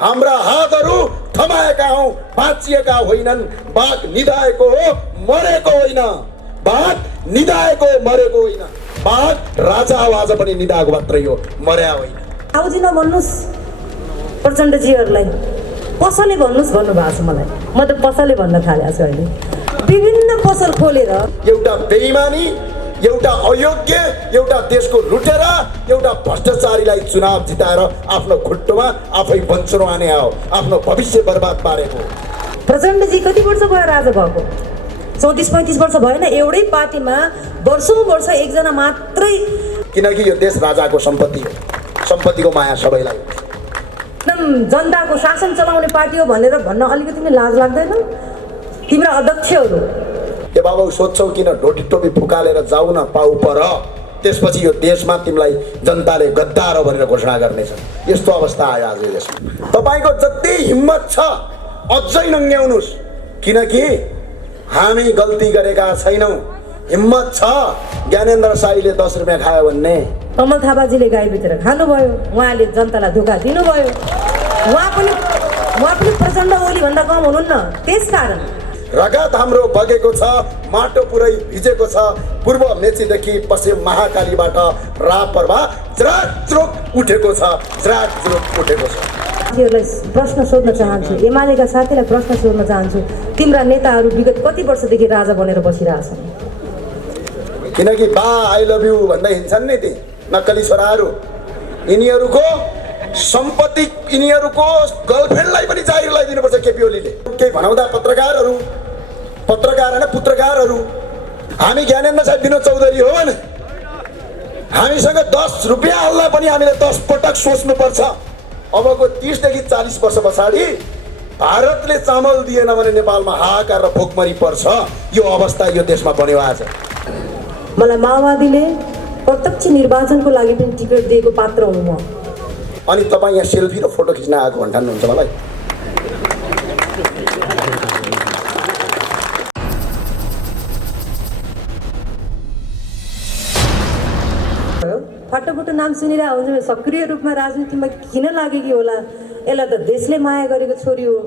हाम्रा हातहरू थमाएका हौं, भाँचिएका होइनन्। बाघ निधाएको हो, मरेको होइन। बाघ निधाएको मरेको होइन। बाघ राजा आवाज पनि निधाएको मात्रै हो, मर्या होइन। आउजी नभन्नुस् प्रचण्डजीहरूलाई, पसले भन्नुस् भन्नुभएको छ मलाई। म त पसले भन्न थालेको छु अहिले। विभिन्न पसल खोलेर एउटा बेइमानी, एउटा अयोग्य, एउटा देशको लुटेरा, एउटा भ्रष्टाचारीलाई चुनाव जिताएर आफ्नो खुट्टोमा आफै बन्चरो आने हो, आफ्नो भविष्य बर्बाद पारेको। प्रचण्डजी कति वर्ष भयो राजा भएको? 34-35 वर्ष भएन। एउटै पार्टीमा वर्षौं वर्ष एकजना मात्रै। किनकि यो देश राजाको सम्पत्ति हो, सम्पत्तिको माया सबैलाई। एकदम जनताको शासन चलाउने पार्टी हो भनेर भन्न अलिकति पनि लाज लाग्दैन? तिम्रो अध्यक्षहरू ए बाबु सोध्छौ किन ढोटी टोपी फुकालेर जाऊ न पाउ पर, त्यसपछि यो देशमा तिमीलाई जनताले गद्दार हो भनेर घोषणा गर्नेछ। यस्तो अवस्था आयो आज देशमा। तपाईको जति हिम्मत छ अझै नङ्ग्याउनुस्, किनकि हामी गल्ती गरेका छैनौं। हिम्मत छ ज्ञानेन्द्र साईले 10 रुपियाँ खायो भन्ने, कमल थापाजीले गाईभित्र खानुभयो, उहाँले जनतालाई धोका दिनुभयो। उहाँ पनि प्रचण्ड ओली भन्दा कम हुनुहुन्न। त्यसकारण रगत हाम्रो बगेको छ, माटो पुरै भिजेको छ। पूर्व मेचीदेखि पश्चिम महाकालीबाट रापरवा ज्राकज्रुक उठेको छ, ज्राकज्रुक उठेको छ। साथीहरूलाई प्रश्न सोध्न चाहन्छु, एमालेका साथीलाई प्रश्न सोध्न चाहन्छु, तिम्रा नेताहरू विगत कति वर्षदेखि राजा बनेर बसिरहेछन्? किनकि बा आई लभ यु भन्दै हिँड्छन् नि ती नक्कली छोराहरू। यिनीहरूको सम्पत्ति, यिनीहरूको गर्लफ्रेन्डलाई पनि जागिर लगाइदिनुपर्छ केपी ओलीले। केही भनाउँदा पत्रकारहरू होइन पुत्रकारहरू, हामी ज्ञानेन्द्र साहब विनोद चौधरी हो भने हामीसँग 10 रुपियाँ हाल्न पनि हामीले 10 पटक सोच्नुपर्छ। अबको 30 देखि 40 वर्ष पछाडि भारतले चामल दिएन भने नेपालमा हाहाकार र भोकमरी पर्छ। यो अवस्था यो देशमा बन्यो आज। मलाई माओवादीले प्रत्यक्ष निर्वाचनको लागि पनि टिकट दिएको पात्र हुँ म। अनि तपाईँ यहाँ सेल्फी र फोटो खिच्न आएको भन्नुहुन्छ मलाई? फटाफट नाम सुनिरहेको हुन्छ। सक्रिय रूपमा राजनीतिमा किन लागेकी होला? यसलाई त देशले माया गरेको छोरी हो,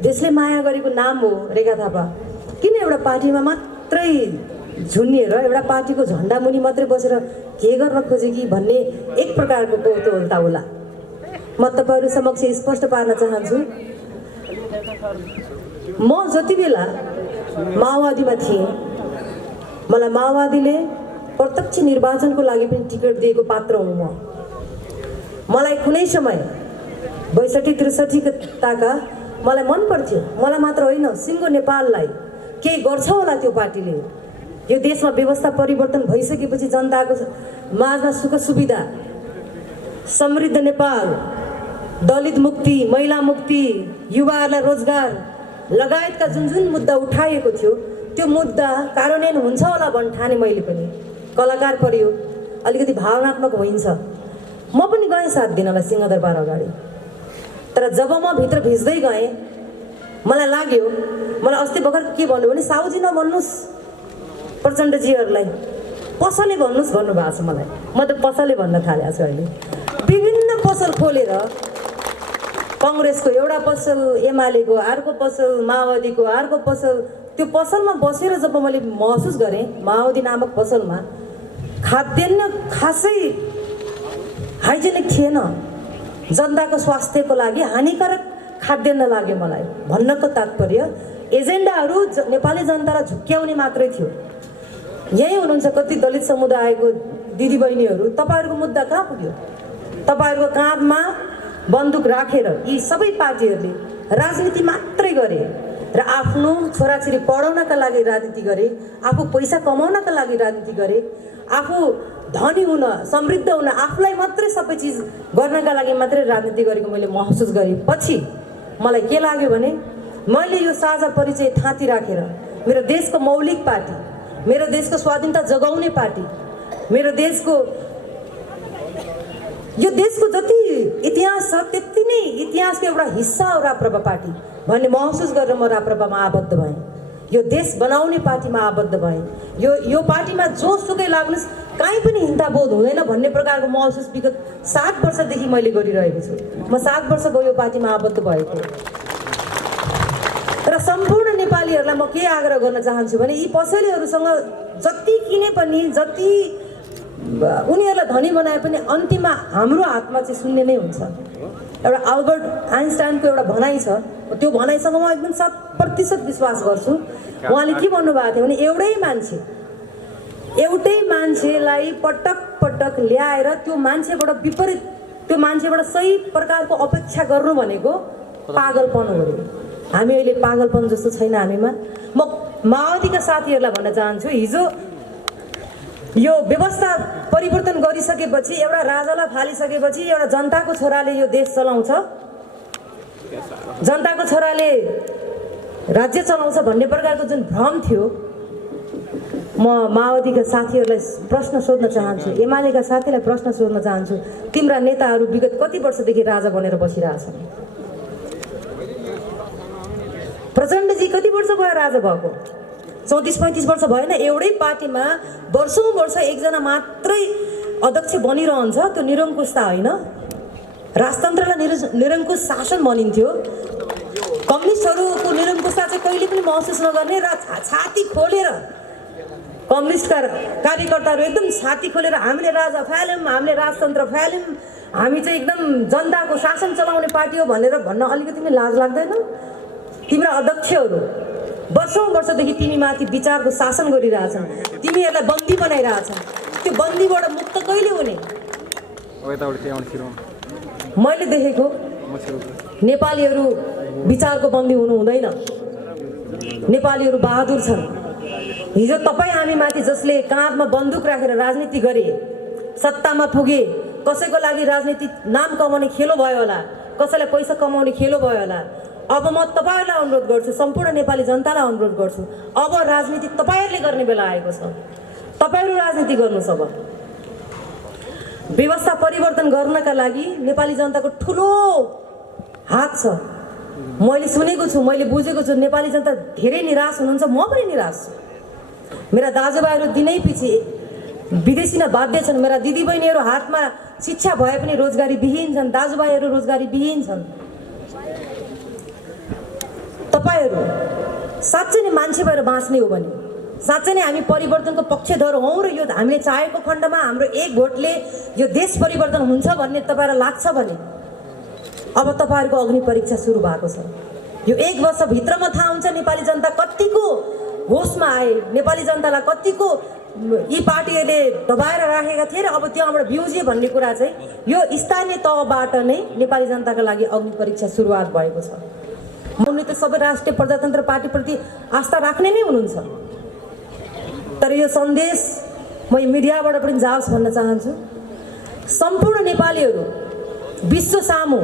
देशले माया गरेको नाम हो रेखा थापा। किन एउटा पार्टीमा मात्रै झुन्निएर एउटा पार्टीको झन्डा मुनि मात्रै बसेर के गर्न खोजे कि भन्ने एक प्रकारको कौतूहलता होला। म तपाईँहरू समक्ष स्पष्ट पार्न चाहन्छु, म जति बेला माओवादीमा थिएँ, मलाई माओवादीले प्रत्यक्ष निर्वाचनको लागि पनि टिकट दिएको पात्र हुँ म। मलाई कुनै समय 62-63 मलाई मन पर्थ्यो। मलाई मात्र होइन, सिङ्गो नेपाललाई केही गर्छ होला त्यो पार्टीले। यो देशमा व्यवस्था परिवर्तन भइसकेपछि जनताको माझमा सुख सुविधा, समृद्ध नेपाल, दलित मुक्ति, महिला मुक्ति, युवाहरूलाई रोजगार लगायतका जुन जुन मुद्दा उठाइएको थियो त्यो मुद्दा कार्यान्वयन हुन्छ होला भन्ने ठाने। मैले पनि कलाकार पर्यो, अलिकति भावनात्मक होइन्छ। म पनि गएँ 7 दिनलाई सिंहदरबार अगाडि। तर जब म भित्र भिज्दै गएँ मलाई लाग्यो, मलाई अस्ति भर्खर के भन्नु भने साउजी नभन्नुस् प्रचण्डजीहरूलाई, पसले भन्नुस् भन्नुभएको छ मलाई। म त पसले भन्न थालेको छु अहिले। विभिन्न पसल खोलेर कङ्ग्रेसको एउटा पसल, एमालेको अर्को पसल, माओवादीको अर्को पसल, त्यो पसलमा बसेर जब मैले महसुस गरेँ माओवादी नामक पसलमा खाद्यान्न खासै हाइजेनिक थिएन, जनताको स्वास्थ्यको लागि हानिकारक खाद्यान्न लाग्यो मलाई। भन्नको तात्पर्य एजेन्डाहरू नेपाली जनतालाई झुक्क्याउने मात्रै थियो। यही हुनुहुन्छ कति दलित समुदायको दिदीबहिनीहरू, तपाईँहरूको मुद्दा कहाँ पुग्यो? तपाईँहरूको काँधमा बन्दुक राखेर यी सबै पार्टीहरूले राजनीति मात्रै गरे र आफ्नो छोराछोरी पढाउनका लागि राजनीति गरे, आफू पैसा कमाउनका लागि राजनीति गरे, आफू धनी हुन, समृद्ध हुन, आफूलाई मात्रै सबै चिज गर्नका लागि मात्रै राजनीति गरेको मैले महसुस गरेँ। पछि मलाई के लाग्यो भने मैले यो साझा परिचय थाँती राखेर मेरो देशको मौलिक पार्टी, मेरो देशको स्वाधीनता जगाउने पार्टी, मेरो देशको यो देशको जति इतिहास छ त्यति नै इतिहासको एउटा हिस्सा हो राप्रपा पार्टी भन्ने महसुस गरेर म राप्रपामा आबद्ध भएँ। यो देश बनाउने पार्टीमा आबद्ध भएँ। यो पार्टीमा जोसुकै लाग्नुहोस् काहीँ पनि हिंसाबोध हुँदैन भन्ने प्रकारको महसुस विगत 7 वर्षदेखि मैले गरिरहेको छु। म 7 वर्ष भयो यो पार्टीमा आबद्ध भएको। र सम्पूर्ण नेपालीहरूलाई म के आग्रह गर्न चाहन्छु भने यी पसलेहरूसँग जति किने पनि, जति उनीहरूलाई धनी बनाए पनि अन्तिममा हाम्रो हातमा चाहिँ शून्य नै हुन्छ। एउटा अल्बर्ट आइन्स्टाइनको एउटा भनाइ छ, त्यो भनाइसँग म एकदम 100% विश्वास गर्छु। उहाँले के भन्नुभएको थियो भने एउटै मान्छेलाई पटक पटक ल्याएर त्यो मान्छेबाट विपरीत, त्यो मान्छेबाट सही प्रकारको अपेक्षा गर्नु भनेको पागलपन हो। हामी अहिले पागलपन जस्तो छैन हामीमा। म माओवादीका साथीहरूलाई भन्न चाहन्छु, हिजो यो व्यवस्था परिवर्तन गरिसकेपछि, एउटा राजालाई फालिसकेपछि एउटा जनताको छोराले यो देश चलाउँछ, जनताको छोराले राज्य चलाउँछ भन्ने प्रकारको जुन भ्रम थियो, म माओवादीका साथीहरूलाई प्रश्न सोध्न चाहन्छु, एमालेका साथीलाई प्रश्न सोध्न चाहन्छु, तिम्रा नेताहरू विगत कति वर्षदेखि राजा बनेर बसिरहेछन्? प्रचण्डजी कति वर्ष भयो राजा भएको? 34-35 वर्ष भएन। एउटै पार्टीमा वर्षौँ वर्ष एकजना मात्रै अध्यक्ष बनिरहन्छ, त्यो निरङ्कुशता होइन। राजतन्त्रलाई निरङ्कुश शासन भनिन्थ्यो। कम्युनिस्टहरूको निरङ्कुशता चाहिँ कहिले पनि महसुस नगर्ने र छाती खोलेर, कम्युनिस्टका कार्यकर्ताहरू एकदम छाती खोलेर हामीले राजा फाल्यौँ, हामीले राजतन्त्र फाल्यौँ, हामी चाहिँ एकदम जनताको शासन चलाउने पार्टी हो भनेर भन्न अलिकति पनि लाज लाग्दैन? तिम्रा अध्यक्षहरू वर्षौँ वर्षदेखि तिमीमाथि विचारको शासन गरिरहेछन्, तिमीहरूलाई बन्दी बनाइरहेछन्। त्यो बन्दीबाट मुक्त कहिले हुने? मैले देखेको नेपालीहरू विचारको बन्दी हुनु हुँदैन। नेपालीहरू बहादुर छन्। हिजो तपाईँ हामीमाथि जसले काँधमा बन्दुक राखेर राजनीति गरे, सत्तामा पुगे, कसैको लागि राजनीति नाम कमाउने खेलो भयो होला, कसैलाई पैसा कमाउने खेलो भयो होला। अब म तपाईँहरूलाई अनुरोध गर्छु, सम्पूर्ण नेपाली जनतालाई अनुरोध गर्छु, अब राजनीति तपाईँहरूले गर्ने बेला आएको छ। तपाईँहरू राजनीति गर्नुहोस्। अब व्यवस्था परिवर्तन गर्नका लागि नेपाली जनताको ठुलो हात छ। मैले सुनेको छु, मैले बुझेको छु, नेपाली जनता धेरै निराश हुनुहुन्छ। म पनि निराश छु। मेरा दाजुभाइहरू दिनै पछि विदेशी न बाध्य छन्। मेरा दिदीबहिनीहरू हातमा शिक्षा भए पनि रोजगारी विहीन छन्, दाजुभाइहरू रोजगारी विहीन छन्। तपाईँहरू साँच्चै नै मान्छे भएर बाँच्ने हो भने, साँच्चै नै हामी परिवर्तनको पक्षधर हौँ र यो हामीले चाहेको खण्डमा हाम्रो एक भोटले यो देश परिवर्तन हुन्छ भन्ने तपाईँहरूलाई लाग्छ भने अब तपाईँहरूको अग्नि परीक्षा सुरु भएको छ। यो 1 वर्षभित्रमा थाहा हुन्छ नेपाली जनता कतिको होसमा आए, नेपाली जनतालाई कतिको यी पार्टीहरूले दबाएर राखेका थिए र अब त्यहाँबाट बिउजे भन्ने कुरा चाहिँ यो स्थानीय तहबाट नै नेपाली जनताको लागि अग्नि परीक्षा सुरुवात भएको छ। उनले त सबै राष्ट्रिय प्रजातन्त्र पार्टीप्रति आस्था राख्ने नै हुनुहुन्छ। तर यो सन्देश म मिडियाबाट पनि जाओस् भन्न चाहन्छु। सम्पूर्ण नेपालीहरू विश्व सामु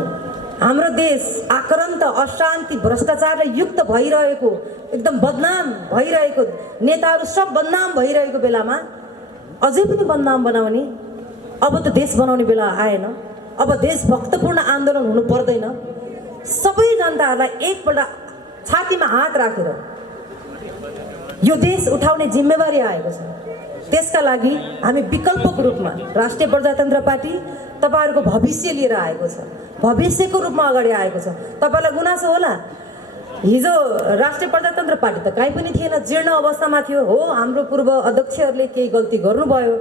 हाम्रो देश आक्रान्त, अशान्ति, भ्रष्टाचार युक्त भइरहेको, एकदम बदनाम भइरहेको, नेताहरू सब बदनाम भइरहेको बेलामा अझै पनि बदनाम बनाउने, अब त देश बनाउने बेला आएन। अब देशभक्तपूर्ण आन्दोलन हुनु पर्दैन। सबै जनताहरूलाई एकपल्ट छातीमा हात राखेर यो देश उठाउने जिम्मेवारी आएको छ। त्यसका लागि हामी विकल्पको रूपमा राष्ट्रिय प्रजातन्त्र पार्टी तपाईँहरूको भविष्य लिएर आएको छ, भविष्यको रूपमा अगाडि आएको छ। तपाईँलाई गुनासो होला, हिजो राष्ट्रिय प्रजातन्त्र पार्टी त काहीँ पनि थिएन, जीर्ण अवस्थामा थियो। हो, हाम्रो पूर्व अध्यक्षहरूले केही गल्ती गर्नुभयो,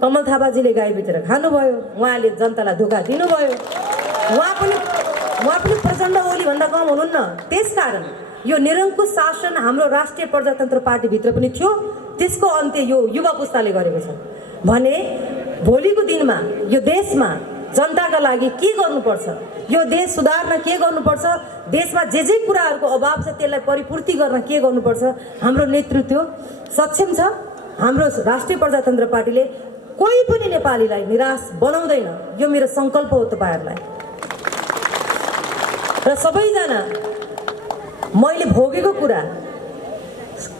कमल थापाजीले गाई बेचेर खानुभयो, उहाँले जनतालाई धोका दिनुभयो, उहाँ पनि प्रचण्ड ओलीभन्दा कम हुनुहुन्न। त्यसकारण यो निरङ्कुश शासन हाम्रो राष्ट्रिय प्रजातन्त्र पार्टीभित्र पनि थियो। त्यसको अन्त्य यो युवा पुस्ताले गरेको छ भने भोलिको दिनमा यो देशमा जनताका लागि के गर्नुपर्छ, यो देश सुधार्न के गर्नुपर्छ, देशमा जे कुराहरूको अभाव छ त्यसलाई परिपूर्ति गर्न के गर्नुपर्छ, हाम्रो नेतृत्व सक्षम छ। हाम्रो राष्ट्रिय प्रजातन्त्र पार्टीले कोही पनि नेपालीलाई निराश बनाउँदैन। यो मेरो सङ्कल्प हो तपाईँहरूलाई। र सबैजना मैले भोगेको कुरा,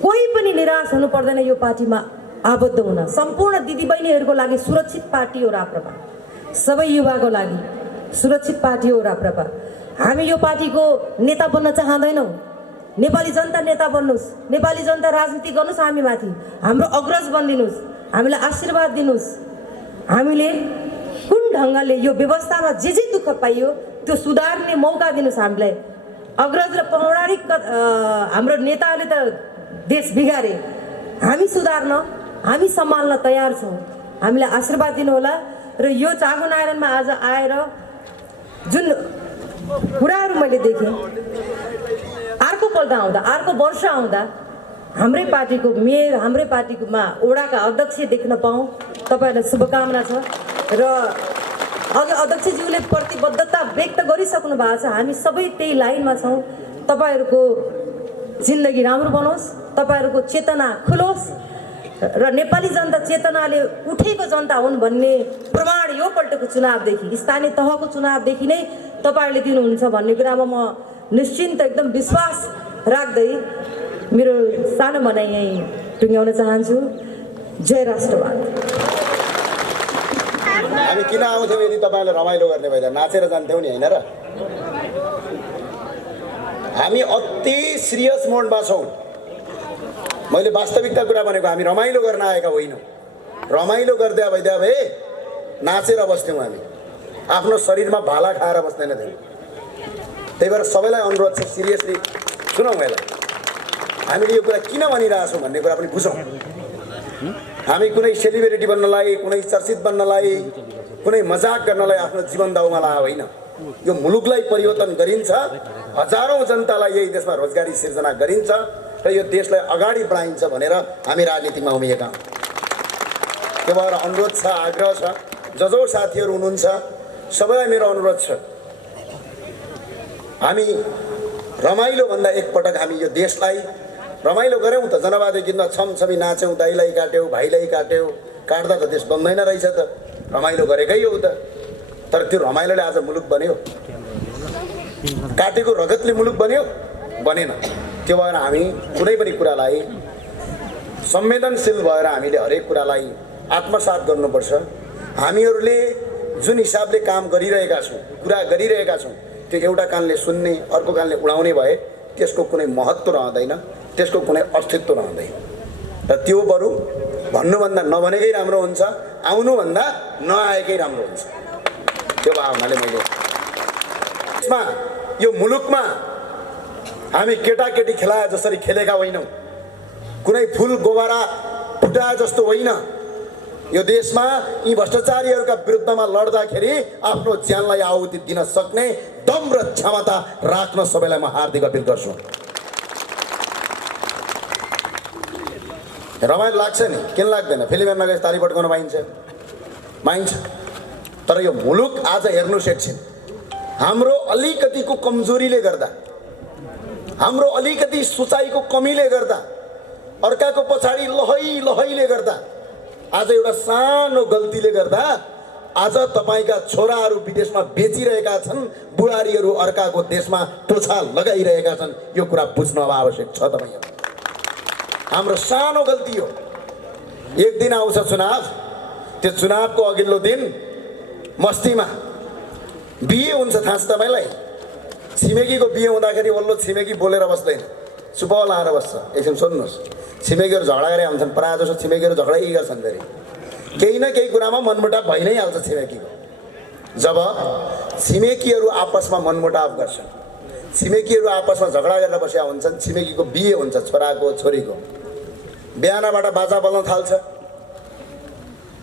कोही पनि निराश हुनु पर्दैन यो पार्टीमा आबद्ध हुन। सम्पूर्ण दिदीबहिनीहरूको लागि सुरक्षित पार्टी हो राप्रपा, सबै युवाको लागि सुरक्षित पार्टी हो राप्रपा। हामी यो पार्टीको नेता बन्न चाहँदैनौँ। नेपाली जनता नेता बन्नुहोस्, नेपाली जनता राजनीति गर्नुहोस्, हामीमाथि हाम्रो अग्रज बनिदिनुहोस्। हामीलाई आशीर्वाद दिनुहोस्। हामीले कुन ढङ्गले यो व्यवस्थामा जे दुःख पाइयो त्यो सुधार्ने मौका दिनुहोस् हामीलाई। अग्रज र पौराणिक हाम्रो नेताहरूले त देश बिगारे, हामी सुधार्न, हामी सम्हाल्न तयार छौँ। हामीलाई आशीर्वाद दिनुहोला। र यो चागो नारायणमा आज आएर जुन कुराहरू मैले देखेँ, अर्को पल्ट आउँदा, अर्को वर्ष आउँदा हाम्रै पार्टीको मेयर, हाम्रै पार्टीकोमा वडाका अध्यक्ष देख्न पाऊँ, तपाईँहरूलाई शुभकामना छ। र अघि अध्यक्षज्यूले प्रतिबद्धता व्यक्त गरिसक्नु भएको छ, हामी सबै त्यही लाइनमा छौँ। तपाईँहरूको जिन्दगी राम्रो बनोस्, तपाईँहरूको चेतना खुलोस् र नेपाली जनता चेतनाले उठेको जनता हुन् भन्ने प्रमाण यो पल्टको चुनावदेखि, स्थानीय तहको चुनावदेखि नै तपाईँहरूले दिनुहुन्छ भन्ने कुरामा म निश्चिन्त एकदम विश्वास राख्दै मेरो सानो भनाइ यहीँ टुङ्ग्याउन चाहन्छु। जय राष्ट्रवाद। हामी किन आउँथ्यौँ यदि तपाईँहरूले रमाइलो गर्ने भए त नाचेर जान्थ्यौँ नि, होइन र? हामी अति सिरियस मोडमा छौँ। मैले वास्तविकता कुरा भनेको, हामी रमाइलो गर्न आएका होइनौँ। रमाइलो गर्दै भइदियो भए नाचेर बस्थ्यौँ, हामी आफ्नो शरीरमा भाला खाएर बस्दैन थियौँ। त्यही भएर सबैलाई अनुरोध छ, सिरियसली सुनौँ यसलाई। हामीले यो कुरा किन भनिरहेछौँ भन्ने कुरा पनि बुझौँ। हामी कुनै सेलिब्रिटी बन्नलाई, कुनै चर्चित बन्नलाई, कुनै मजाक गर्नलाई आफ्नो जीवन दाउमा लाए होइन। यो मुलुकलाई परिवर्तन गरिन्छ, हजारौँ जनतालाई यही देशमा रोजगारी सिर्जना गरिन्छ र यो देशलाई अगाडि बढाइन्छ भनेर हामी राजनीतिमा उभिएका हौँ। त्यो भएर अनुरोध छ, आग्रह छ, जो साथीहरू हुनुहुन्छ सबैलाई मेरो अनुरोध छ, हामी रमाइलो भन्दा एकपटक हामी यो देशलाई रमाइलो गऱ्यौँ त। जनवादी गीतमा छमछमी नाच्यौँ, दाइलाई काट्यौँ, भाइलाई काट्यौँ, काट्दा त देश बन्दैन रहेछ त, रमाइलो गरेकै हो त। तर त्यो रमाइलोले आज मुलुक बन्यो? काटेको रगतले मुलुक बन्यो? बनेन। त्यो भएर हामी कुनै पनि कुरालाई संवेदनशील भएर हामीले हरेक कुरालाई आत्मसात गर्नुपर्छ। हामीहरूले जुन हिसाबले काम गरिरहेका छौँ, कुरा गरिरहेका छौँ, त्यो एउटा कानले सुन्ने अर्को कानले उडाउने भए त्यसको कुनै महत्त्व रहँदैन, त्यसको कुनै अस्तित्व रहँदैन। र त्यो बरु भन्नुभन्दा नभनेकै राम्रो हुन्छ, आउनुभन्दा नआएकै राम्रो हुन्छ। त्यो भावनाले मैले यसमा यो मुलुकमा हामी केटाकेटी खेलाए जसरी खेलेका होइनौँ, कुनै फुल गोबारा फुटाए जस्तो होइन। यो देशमा यी भ्रष्टाचारीहरूका विरुद्धमा लड्दाखेरि आफ्नो ज्यानलाई आहुति दिन सक्ने दम र क्षमता राख्न सबैलाई म हार्दिक अपिल गर्छु। रमाइलो लाग्छ नि, किन लाग्दैन? फिल्म हेर्न गए ताली पड्काउन माइन्छ। तर यो मुलुक आज हेर्नुहोस् एकछिन, हाम्रो अलिकतिको कमजोरीले गर्दा, हाम्रो अलिकति सोचाइको कमीले गर्दा, अर्काको पछाडि लहैले गर्दा, आज एउटा सानो गल्तीले गर्दा आज तपाईँका छोराहरू विदेशमा बेचिरहेका छन्, बुहारीहरू अर्काको देशमा टोछा लगाइरहेका छन्। यो कुरा बुझ्नु अब आवश्यक छ तपाईँहरू। हाम्रो सानो गल्ती हो। एक दिन आउँछ चुनाव, त्यो चुनावको अघिल्लो दिन मस्तीमा बिहे हुन्छ, थाहा छ तपाईँलाई? छिमेकीको बिहे हुँदाखेरि वल्लो छिमेकी बोलेर बस्दैन, चुप लाएर बस्छ। एकछिन सुन्नुहोस्, छिमेकीहरू झगडा गरे हुन्छन्, प्रायः जसो छिमेकीहरू झगडै गर्छन्। फेरि केही न केही कुरामा मनमुटाव भइ नै हाल्छ छिमेकीको। जब छिमेकीहरू आपसमा मनमुटाव गर्छन्, छिमेकीहरू आपसमा झगडा गरेर बसेका हुन्छन्, छिमेकीको बिहे हुन्छ छोराको छोरीको, बिहानबाट बाजा बल्न थाल्छ।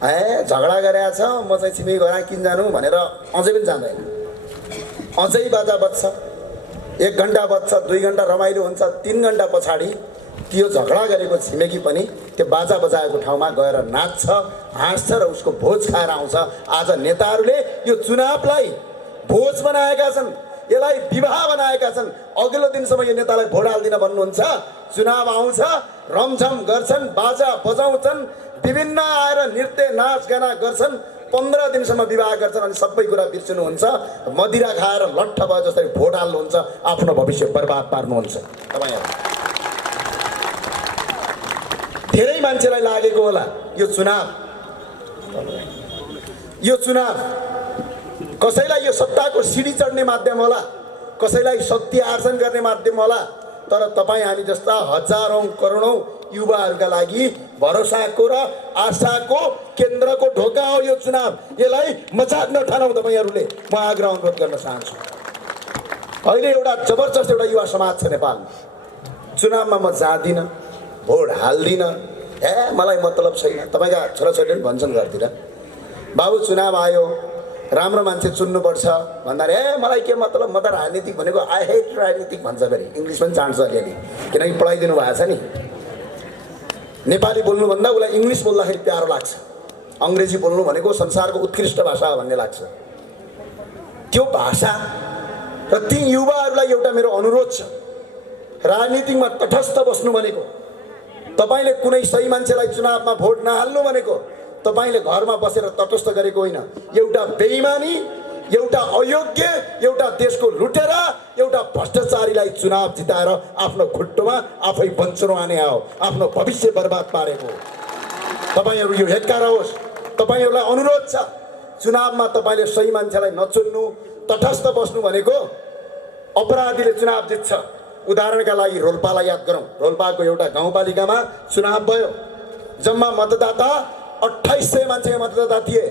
झगडा गरेका छ, म चाहिँ छिमेकी घर किन जानु भनेर अझै पनि जाँदैन, अझै बाजा बज्छ। 1 घन्टा बज्छ, 2 घन्टा रमाइलो हुन्छ, 3 घन्टा पछाडि त्यो झगडा गरेको छिमेकी पनि त्यो बाजा बजाएको ठाउँमा गएर नाच्छ, हाँस्छ र उसको भोज खाएर आउँछ। आज नेताहरूले यो चुनावलाई भोज बनाएका छन्, यसलाई विवाह बनाएका छन्। अघिल्लो दिनसम्म यो नेतालाई भोट हाल्दिन भन्नुहुन्छ, चुनाव आउँछ रमझम गर्छन्, बाजा बजाउँछन्, विभिन्न आएर नृत्य नाच गाना गर्छन्, 15 दिनसम्म विवाह गर्छन्, अनि सबै कुरा बिर्सिनुहुन्छ, मदिरा खाएर लट्ठ भयो जसरी भोट हाल्नुहुन्छ, आफ्नो भविष्य बर्बाद पार्नुहुन्छ। तपाईँहरू धेरै मान्छेलाई लागेको होला यो चुनाव कसैलाई यो सत्ताको सिडी चढ्ने माध्यम होला, कसैलाई शक्ति आर्जन गर्ने माध्यम होला। तर तपाईँ हामी जस्ता हजारौँ करोडौँ युवाहरूका लागि भरोसाको र आशाको केन्द्रको ढोका हो यो चुनाव। यसलाई मजाक नठानौ तपाईहरुले, म आग्रह अनुरोध गर्न चाहन्छु। अहिले एउटा जबरजस्त एउटा युवा समाज छ नेपालमा। चुनावमा म जाँदिन, भोट हाल्दिन, मलाई मतलब छैन। तपाईका छोराछोरीले पनि भन्छन् घरतिर, बाबु चुनाव आयो राम्रो मान्छे चुन्नुपर्छ भन्दा मलाई के मतलब, म त राजनीतिक भनेको आई हेट राजनीतिक भन्छ। फेरि इङ्ग्लिस पनि जान्छ अलिअलि, किनकि पढाइदिनु भएको छ नि। नेपाली बोल्नुभन्दा उसलाई इङ्ग्लिस बोल्दाखेरि प्यारो लाग्छ। अङ्ग्रेजी बोल्नु भनेको संसारको उत्कृष्ट भाषा हो भन्ने लाग्छ। त्यो भाषा र ती युवाहरूलाई एउटा मेरो अनुरोध छ, राजनीतिमा तटस्थ बस्नु भनेको, तपाईले कुनै सही मान्छेलाई चुनावमा भोट नहाल्नु भनेको तपाईले घरमा बसेर तटस्थ गरेको होइन। एउटा बेइमानी, एउटा अयोग्य, एउटा देशको लुटेरा, एउटा भ्रष्टाचारीलाई चुनाव जिताएर आफ्नो खुट्टोमा आफै बन्चरो आने हो, आफ्नो भविष्य बर्बाद पारेको। तपाईहरु यो हेक्कार होस्, तपाईहरुलाई अनुरोध छ, चुनावमा तपाईले सही मान्छेलाई नचुन्नु, तटस्थ बस्नु भनेको अपराधीले चुनाव जित्छ। उदाहरणका लागि रोल्पालाई याद गरौँ। रोल्पाको एउटा गाउँपालिकामा चुनाव भयो, जम्मा मतदाता 2800 मान्छे मतदाता थिए,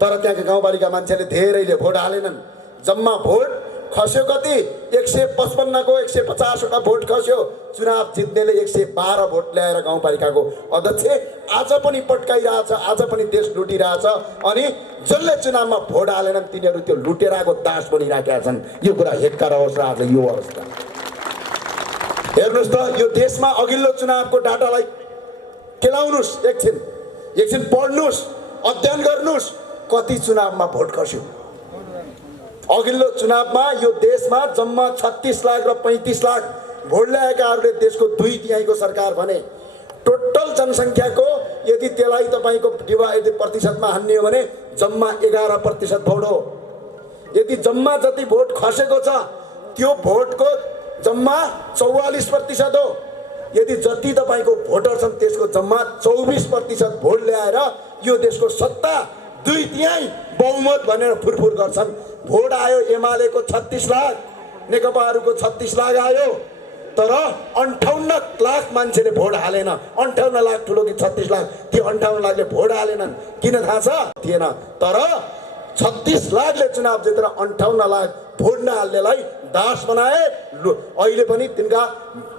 तर त्यहाँका गाउँपालिका मान्छेले धेरैले भोट हालेनन्। जम्मा भोट खस्यो कति, 155 को 150 वटा भोट खस्यो। चुनाव जित्नेले 112 भोट ल्याएर गाउँपालिकाको अध्यक्ष आज पनि पट्काइरहेछ, आज पनि देश लुटिरहेछ। अनि जसले चुनावमा भोट हालेनन् तिनीहरू त्यो लुटेराको दास बनिराखेका छन्। यो कुरा हेक्कार होस् र आज यो अवस्था हेर्नुहोस् त। यो देशमा अघिल्लो चुनावको डाटालाई केलाउनुहोस्, एकछिन पढ्नुहोस्, अध्ययन गर्नुहोस्, कति चुनावमा भोट खस्यो। अघिल्लो चुनावमा यो देशमा जम्मा 36 लाख र 35 लाख भोट ल्याएकाहरूले देशको 2/3 सरकार भने। टोटल जनसङ्ख्याको यदि त्यसलाई तपाईको यदि प्रतिशतमा हान्ने हो भने जम्मा 11% भोट हो। यदि जम्मा जति भोट खसेको छ त्यो भोटको जम्मा 44% हो। यदि जति तपाईको भोटर छन् त्यसको जम्मा 24% भोट ल्याएर यो देशको सत्ता 2/3 बहुमत भनेर फुरफुर गर्छन्। भोट आयो एमालेको 36 लाख, नेकपाहरूको 36 लाख आयो, तर 58 लाख मान्छेले भोट हालेन। 58 लाख ठुलो कि 36 लाख? त्यो 58 लाखले भोट हालेनन्। किन थाहा छ? थिएन। तर 36 लाखले चुनाव जितेर 58 लाख भोट नहाल्नेलाई दास बनाए। अहिले पनि तिनका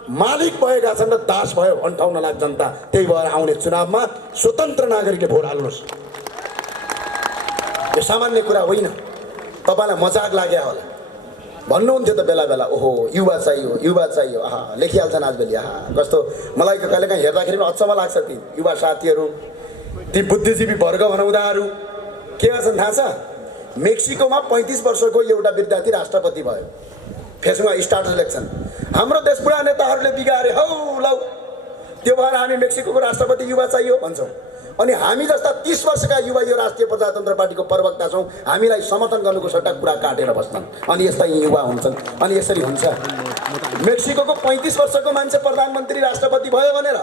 मालिक भएका छन् र दास भयो 58 लाख जनता। त्यही भएर आउने चुनावमा स्वतन्त्र नागरिकले भोट हाल्नुहोस्। यो सामान्य कुरा होइन। तपाईलाई मजाक लाग्यो होला, भन्नुहुन्थ्यो त बेला बेला, ओहो युवा चाहियो, युवा चाहियो, आहा लेखिहाल्छन् आजभोलि। आहा कस्तो, मलाई कहिलेकाहीँ हेर्दाखेरि पनि अचम्म लाग्छ। ती युवा साथीहरू, ती बुद्धिजीवी वर्ग भनाउँदाहरू के गर्छन् थाहा छ? मेक्सिकोमा 35 वर्षको एउटा विद्यार्थी राष्ट्रपति भयो। फेसबुकमा स्टाटस लेख्छन्, हाम्रो देश बुढा नेताहरूले बिगारे हौ लौ, त्यो भएर हामी मेक्सिकोको राष्ट्रपति युवा चाहियो भन्छौँ। अनि हामी जस्ता 30 वर्षका युवा यो राष्ट्रिय प्रजातन्त्र पार्टीको प्रवक्ता छौँ, हामीलाई समर्थन गर्नुको सट्टा कुरा काटेर बस्छन्। अनि यस्ता युवा हुन्छन्। अनि यसरी हुन्छ। मेक्सिकोको 35 वर्षको मान्छे प्रधानमन्त्री राष्ट्रपति भयो भनेर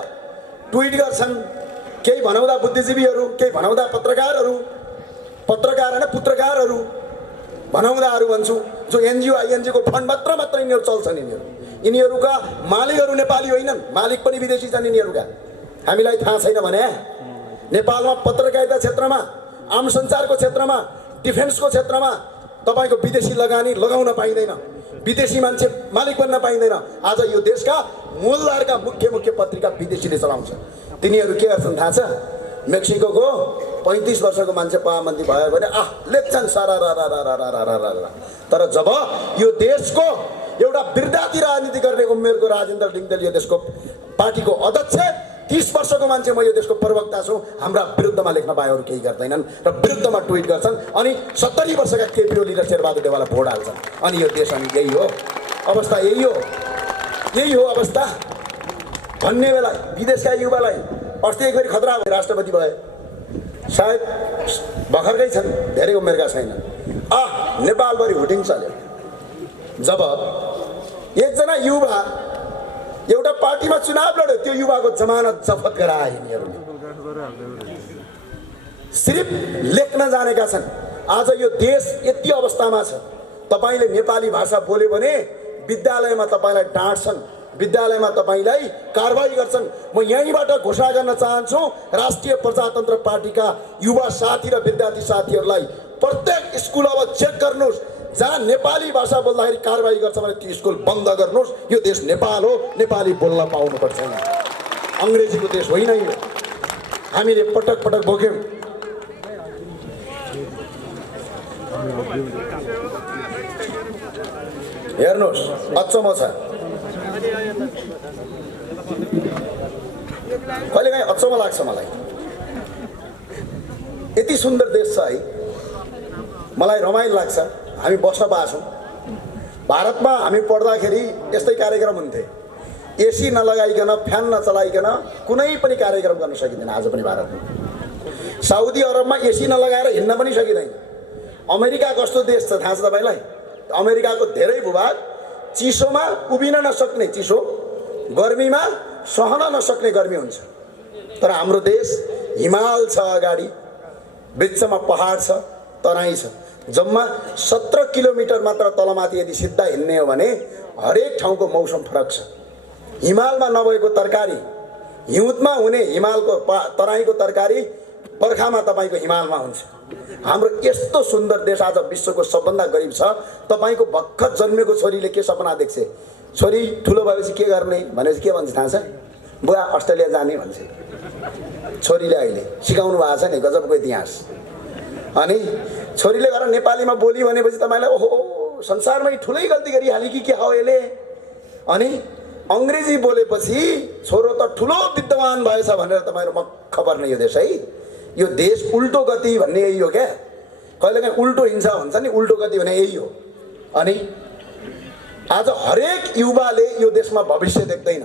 ट्विट गर्छन् केही भनाउँदा बुद्धिजीवीहरू, केही भनाउँदा पत्रकार होइन पुत्रकारहरू, भनाउँदाहरू भन्छु, जो एनजिओ आइएनजिओको फन्ड मात्र यिनीहरू चल्छन्। यिनीहरूका मालिकहरू नेपाली होइनन्, मालिक पनि विदेशी छन् यिनीहरूका। हामीलाई थाहा छैन भने नेपालमा पत्रकारिता क्षेत्रमा, आम सञ्चारको क्षेत्रमा, डिफेन्सको क्षेत्रमा तपाईको विदेशी लगानी लगाउन पाइँदैन, विदेशी मान्छे मालिक बन्न पाइँदैन। आज यो देशका मूलधारका मुख्य पत्रिका विदेशीले चलाउँछ। तिनीहरू के गर्छन् थाहा छ? मेक्सिकोको 35 वर्षको मान्छे प्रधानमन्त्री भयो भने लेख्छन् सारा। तर जब यो देशको एउटा विद्यार्थी राजनीति गर्ने उमेरको राजेन्द्र लिङ्गदेल यो देशको पार्टीको अध्यक्ष, 30 वर्षको मान्छे म यो देशको प्रवक्ता छु, हाम्रा विरुद्धमा लेख्न पाए अरू केही गर्दैनन् र विरुद्धमा ट्विट गर्छन्। अनि 70 वर्षका केपी ओली र शेरबहादुर देवाललाई भोट हाल्छन्। अनि यो देश, अनि यही हो अवस्था, यही हो अवस्था भन्ने बेला विदेशका युवालाई अस्ति एकभरि खतरा भयो, राष्ट्रपति भए, सायद भर्खरकै छन्, धेरै उमेरका छैनन्। नेपालभरि हुटिङ चल्यो। जब एकजना युवा एउटा पार्टीमा चुनाव लड्यो, त्यो युवाको जमानत जफत गराए यिनीहरूले। सिर्फ लेख्न जानेका छन्। आज यो देश यति अवस्थामा छ, तपाईले नेपाली भाषा बोल्यो भने विद्यालयमा तपाईलाई डाँट्छन्, विद्यालयमा तपाईलाई कारबाही गर्छन्। म यहीँबाट घोषणा गर्न चाहन्छु राष्ट्रिय प्रजातन्त्र पार्टीका युवा साथी र विद्यार्थी साथीहरूलाई, प्रत्येक स्कुल अब चेक गर्नुहोस्, जहाँ नेपाली भाषा बोल्दाखेरि कारबाही गर्छ भने त्यो स्कुल बन्द गर्नुहोस्। यो देश नेपाल हो, नेपाली बोल्न पाउनुपर्छ, अङ्ग्रेजीको देश होइन यो। हामीले पटक पटक बोक्यौँ। हेर्नुहोस्, अचम्म छ, कहिलेकाहीँ अचम्म लाग्छ मलाई। यति सुन्दर देश छ है, मलाई रमाइलो लाग्छ। हामी बस्न पाएछौँ। भारतमा हामी पढ्दाखेरि यस्तै कार्यक्रम हुन्थे, एसी नलगाइकन, फ्यान नचलाइकन कुनै पनि कार्यक्रम गर्न सकिँदैन। आज पनि भारतमा, साउदी अरबमा एसी नलगाएर हिँड्न पनि सकिँदैन। अमेरिका कस्तो देश छ थाहा छ तपाईँलाई? अमेरिकाको धेरै भूभाग चिसोमा उभिन नसक्ने चिसो, गर्मीमा सहन नसक्ने गर्मी हुन्छ। तर हाम्रो देश हिमाल छ, अगाडि बिचमा पहाड छ, तराई छ, जम्मा 17 किलोमिटर मात्र तलमाथि यदि सिधा हिँड्ने हो भने हरेक ठाउँको मौसम फरक छ। हिमालमा नभएको तरकारी हिउँदमा हुने हिमालको तराईको तरकारी बर्खामा तपाईँको हिमालमा हुन्छ। हाम्रो यस्तो सुन्दर देश आज विश्वको सबभन्दा गरिब छ। तपाईँको भर्खर जन्मेको छोरीले के सपना देख्छ? छोरी ठुलो भएपछि के गर्ने भनेपछि के भन्छ थाहा छ? बुवा अस्ट्रेलिया जाने भन्छ छोरीले। अहिले सिकाउनु भएको छ नि, गजबको इतिहास। अनि छोरीले गएर नेपालीमा बोली भनेपछि तपाईँलाई ओहो संसारमै ठुलै गल्ती गरिहाल्यो कि के हो यसले। अनि अङ्ग्रेजी बोलेपछि छोरो त ठुलो विद्वान भएछ भनेर तपाईँहरू मक्ख पर्ने यो देश है। यो देश उल्टो गति भन्ने यही हो क्या। कहिलेकाहीँ उल्टो हिंसा हुन्छ नि, उल्टो गति भने यही हो। अनि आज हरेक युवाले यो देशमा भविष्य देख्दैन,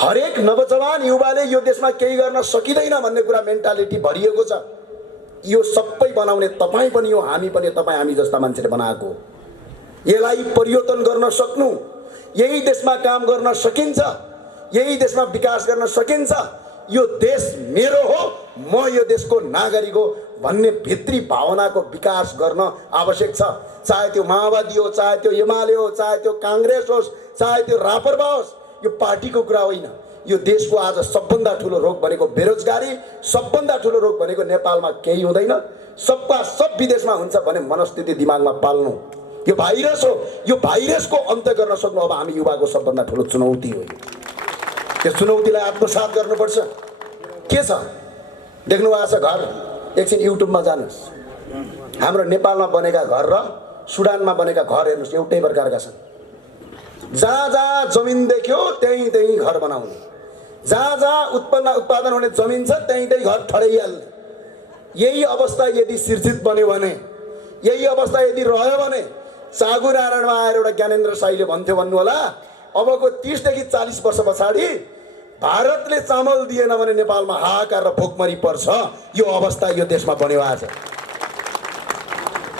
हरेक नवजवान युवाले यो देशमा केही गर्न सकिँदैन भन्ने कुरा मेन्टालिटी भरिएको छ। यो सबै बनाउने तपाईँ पनि हो, हामी पनि, तपाईँ हामी जस्ता मान्छेले बनाएको। यसलाई परिवर्तन गर्न सक्नु, यही देशमा काम गर्न सकिन्छ, यही देशमा विकास गर्न सकिन्छ। यो देश मेरो हो, म यो देशको नागरिक हो भन्ने भित्री भावनाको विकास गर्न आवश्यक छ। चाहे त्यो माओवादी हो, चाहे त्यो एमाले हो, चाहे त्यो काङ्ग्रेस होस्, चाहे त्यो रापरपा होस्, यो पार्टीको कुरा होइन। यो देशको आज सबभन्दा ठुलो रोग भनेको बेरोजगारी, सबभन्दा ठुलो रोग भनेको नेपालमा केही हुँदैन, सबका सब विदेशमा हुन्छ भने मनस्थिति दिमागमा पाल्नु। यो भाइरस हो, यो भाइरसको अन्त्य गर्न सक्नु अब हामी युवाको सबभन्दा ठुलो चुनौती हो। त्यो चुनौतीलाई आत्मसात गर्नुपर्छ। के छ देख्नु भएको छ घर? एकछिन युट्युबमा जानुहोस्, हाम्रो नेपालमा बनेका घर र सुडानमा बनेका घर हेर्नुहोस्, एउटै प्रकारका छन्। जहाँ जहाँ जमिन देख्यो त्यहीँ त्यहीँ घर बनाउने, जहाँ जहाँ उत्पादन हुने जमिन छ त्यहीँ त्यहीँ घर ठडाइहाल्ने। यही अवस्था यदि सिर्जित बन्यो भने, यही अवस्था यदि रह्यो भने, चागु नारायणमा आएर एउटा ज्ञानेन्द्र साईले भन्थ्यो भन्नु होला, अबको 30 देखि 40 वर्ष पछाडि भारतले चामल दिएन भने नेपालमा हाहाकार र भोकमरी पर्छ। यो अवस्था यो देशमा बन्यो आज।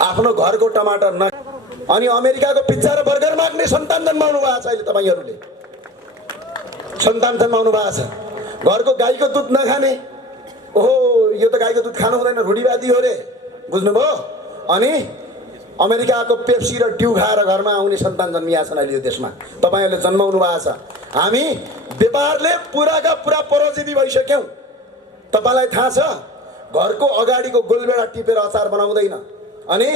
आफ्नो घरको टमाटर न, अनि अमेरिकाको पिज्जा र बर्गर माग्ने सन्तान जन्माउनु भएको छ। अहिले तपाईँहरूले सन्तान जन्माउनु भएको छ। घरको गाईको दुध नखाने, ओहो यो त गाईको दुध खानु हुँदैन, रूढिवादी हो रे, बुझ्नुभयो? अनि अमेरिकाको पेप्सी र ड्यू खाएर घरमा आउने सन्तान जन्मिया छन् अहिले यो देशमा। तपाईँहरूले जन्माउनु भएको छ। हामी व्यापारले पुराका पुरा परोजीवी भइसक्यौँ। तपाईँलाई थाहा छ, घरको अगाडिको गोलबेडा टिपेर अचार बनाउँदैन, अनि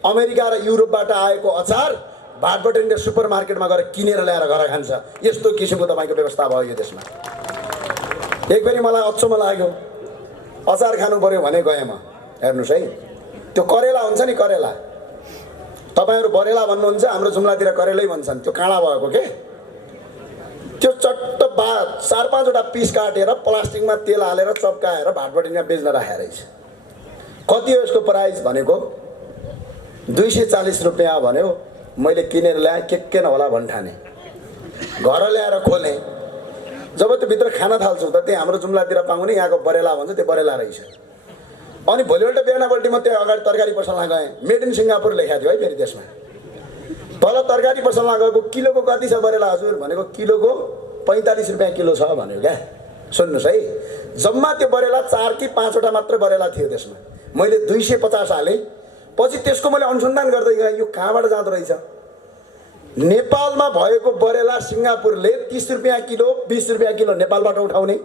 अमेरिका र युरोपबाट आएको अचार भाटबटेन्डे सुपर मार्केटमा गएर किनेर ल्याएर घर खान्छ। यस्तो किसिमको तपाईँको व्यवस्था भयो यो देशमा। एक फेरि मलाई अचम्म लाग्यो, अचार खानु पर्यो भने गएँ म। हेर्नुहोस् है, त्यो करेला हुन्छ नि, करेला, तपाईँहरू बरेला भन्नुहुन्छ, हाम्रो जुम्लातिर करेलै भन्छन्। त्यो काँडा भएको के, त्यो चट्ट 4-5वटा पिस काटेर प्लास्टिकमा तेल हालेर चप्काएर भाटबटेन्डीमा बेच्न राखेको रहेछ। कति हो यसको प्राइस भनेको? 240 रुपियाँ भन्यो। मैले किनेर ल्याएँ, के नहोला भन्ठाने, घर ल्याएर खोलेँ। जब त्यो भित्र खान थाल्छु त त्यही हाम्रो जुम्लातिर पाउने यहाँको बरेला भन्छ, त्यो बरेला रहेछ। अनि भोलिपल्ट बिहानपल्टि म त्यो अगाडि तरकारी पसलमा गएँ, मेड इन सिङ्गापुर लेखाएको थियो है फेरि त्यसमा। तल तरकारी पसलमा गएको, किलोको कति छ बरेला हजुर भनेको, किलोको 45 रुपियाँ किलो छ भन्यो क्या। सुन्नुहोस् है, जम्मा त्यो बरेला 4 कि 5वटा मात्र बरेला थियो त्यसमा। मैले 250 हालेँ। पछि त्यसको मैले अनुसन्धान गर्दै गएँ, यो कहाँबाट जाँदो रहेछ। नेपालमा भएको बरेला सिङ्गापुरले 30 रुपियाँ किलो 20 रुपियाँ किलो नेपालबाट उठाउने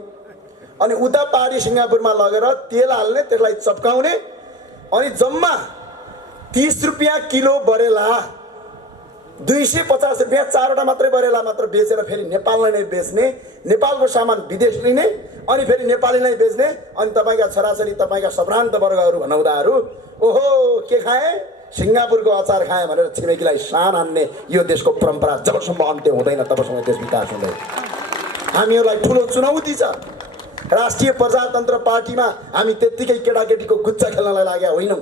अनि उता पहाडी सिङ्गापुरमा लगेर तेल हाल्ने, त्यसलाई चप्काउने अनि जम्मा 30 रुपियाँ किलो बरेला 250 रुपियाँ 4वटा मात्रै बरेला मात्र बेचेर फेरि नेपाललाई नै बेच्ने, नेपालको सामान विदेश लिने अनि फेरि नेपाली नै बेच्ने। अनि तपाईँका छोराछोरी तपाईँका सम्भ्रान्त वर्गहरू भनाउँदाहरू ओहो के खाए सिङ्गापुरको अचार खाए भनेर छिमेकीलाई सान हान्ने यो देशको परम्परा जबसम्म अन्त्य हुँदैन तबसम्म देश विकास हुँदैन। हामीहरूलाई ठुलो चुनौती छ। राष्ट्रिय प्रजातन्त्र पार्टीमा हामी त्यत्तिकै केटाकेटीको गुच्चा खेल्नलाई लागेका होइनौँ।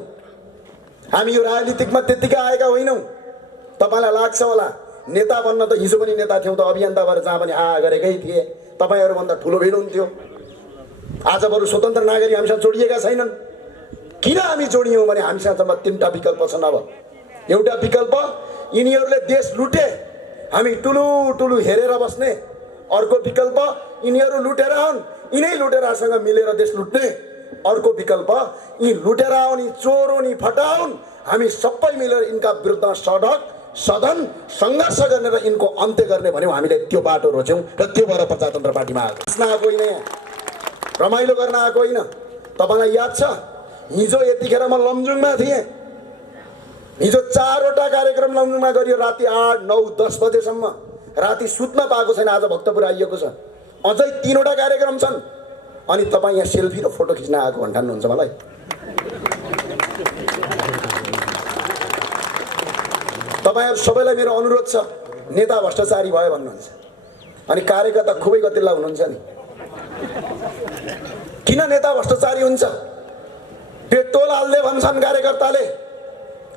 हामी यो राजनीतिकमा त्यत्तिकै आएका होइनौँ। तपाईँलाई लाग्छ होला नेता बन्न त हिजो पनि नेता थियौँ त, अभियन्ता भएर जहाँ पनि हा गरेकै थिए, तपाईँहरूभन्दा ठुलो भिड हुन्थ्यो। आज बरु स्वतन्त्र नागरिक हामीसँग जोडिएका छैनन्। किन हामी जोडियौँ भने हामीसँग जम्मा 3टा विकल्प छन्। अब एउटा विकल्प यिनीहरूले देश लुटे हामी टुलु टुलु हेरेर बस्ने, अर्को विकल्प यिनीहरू लुटेर आउन् यिनै लुटेरासँग मिलेर देश लुट्ने, अर्को विकल्प यी लुटेर आउन् यी चोर हुन् यी फटाउन् हामी सबै मिलेर यिनका विरुद्ध सडक सदन सङ्घर्ष गरेर यिनको अन्त्य गर्ने भन्यौँ। हामीले त्यो बाटो रोज्यौँ र त्यो भएर प्रजातन्त्र पार्टीमा आएको होइन, रमाइलो गर्न आएको होइन। तपाईँलाई याद छ हिजो यतिखेर म लमजुङमा थिएँ, हिजो 4वटा कार्यक्रम लमजुङमा गरियो, राति 8, 9, 10 बजेसम्म। राति सुत्न पाएको छैन, आज भक्तपुर आइएको छ, अझै 3वटा कार्यक्रम छन्। अनि तपाईँ यहाँ सेल्फी र फोटो खिच्न आएको भन्नुहुन्छ मलाई। तपाईँहरू सबैलाई मेरो अनुरोध छ, नेता भ्रष्टाचारी भयो भन्नुहुन्छ अनि कार्यकर्ता खुबै गतिल्ला हुनुहुन्छ नि। किन नेता भ्रष्टाचारी हुन्छ? पेट्रोल हाल्दे भन्छन् कार्यकर्ताले,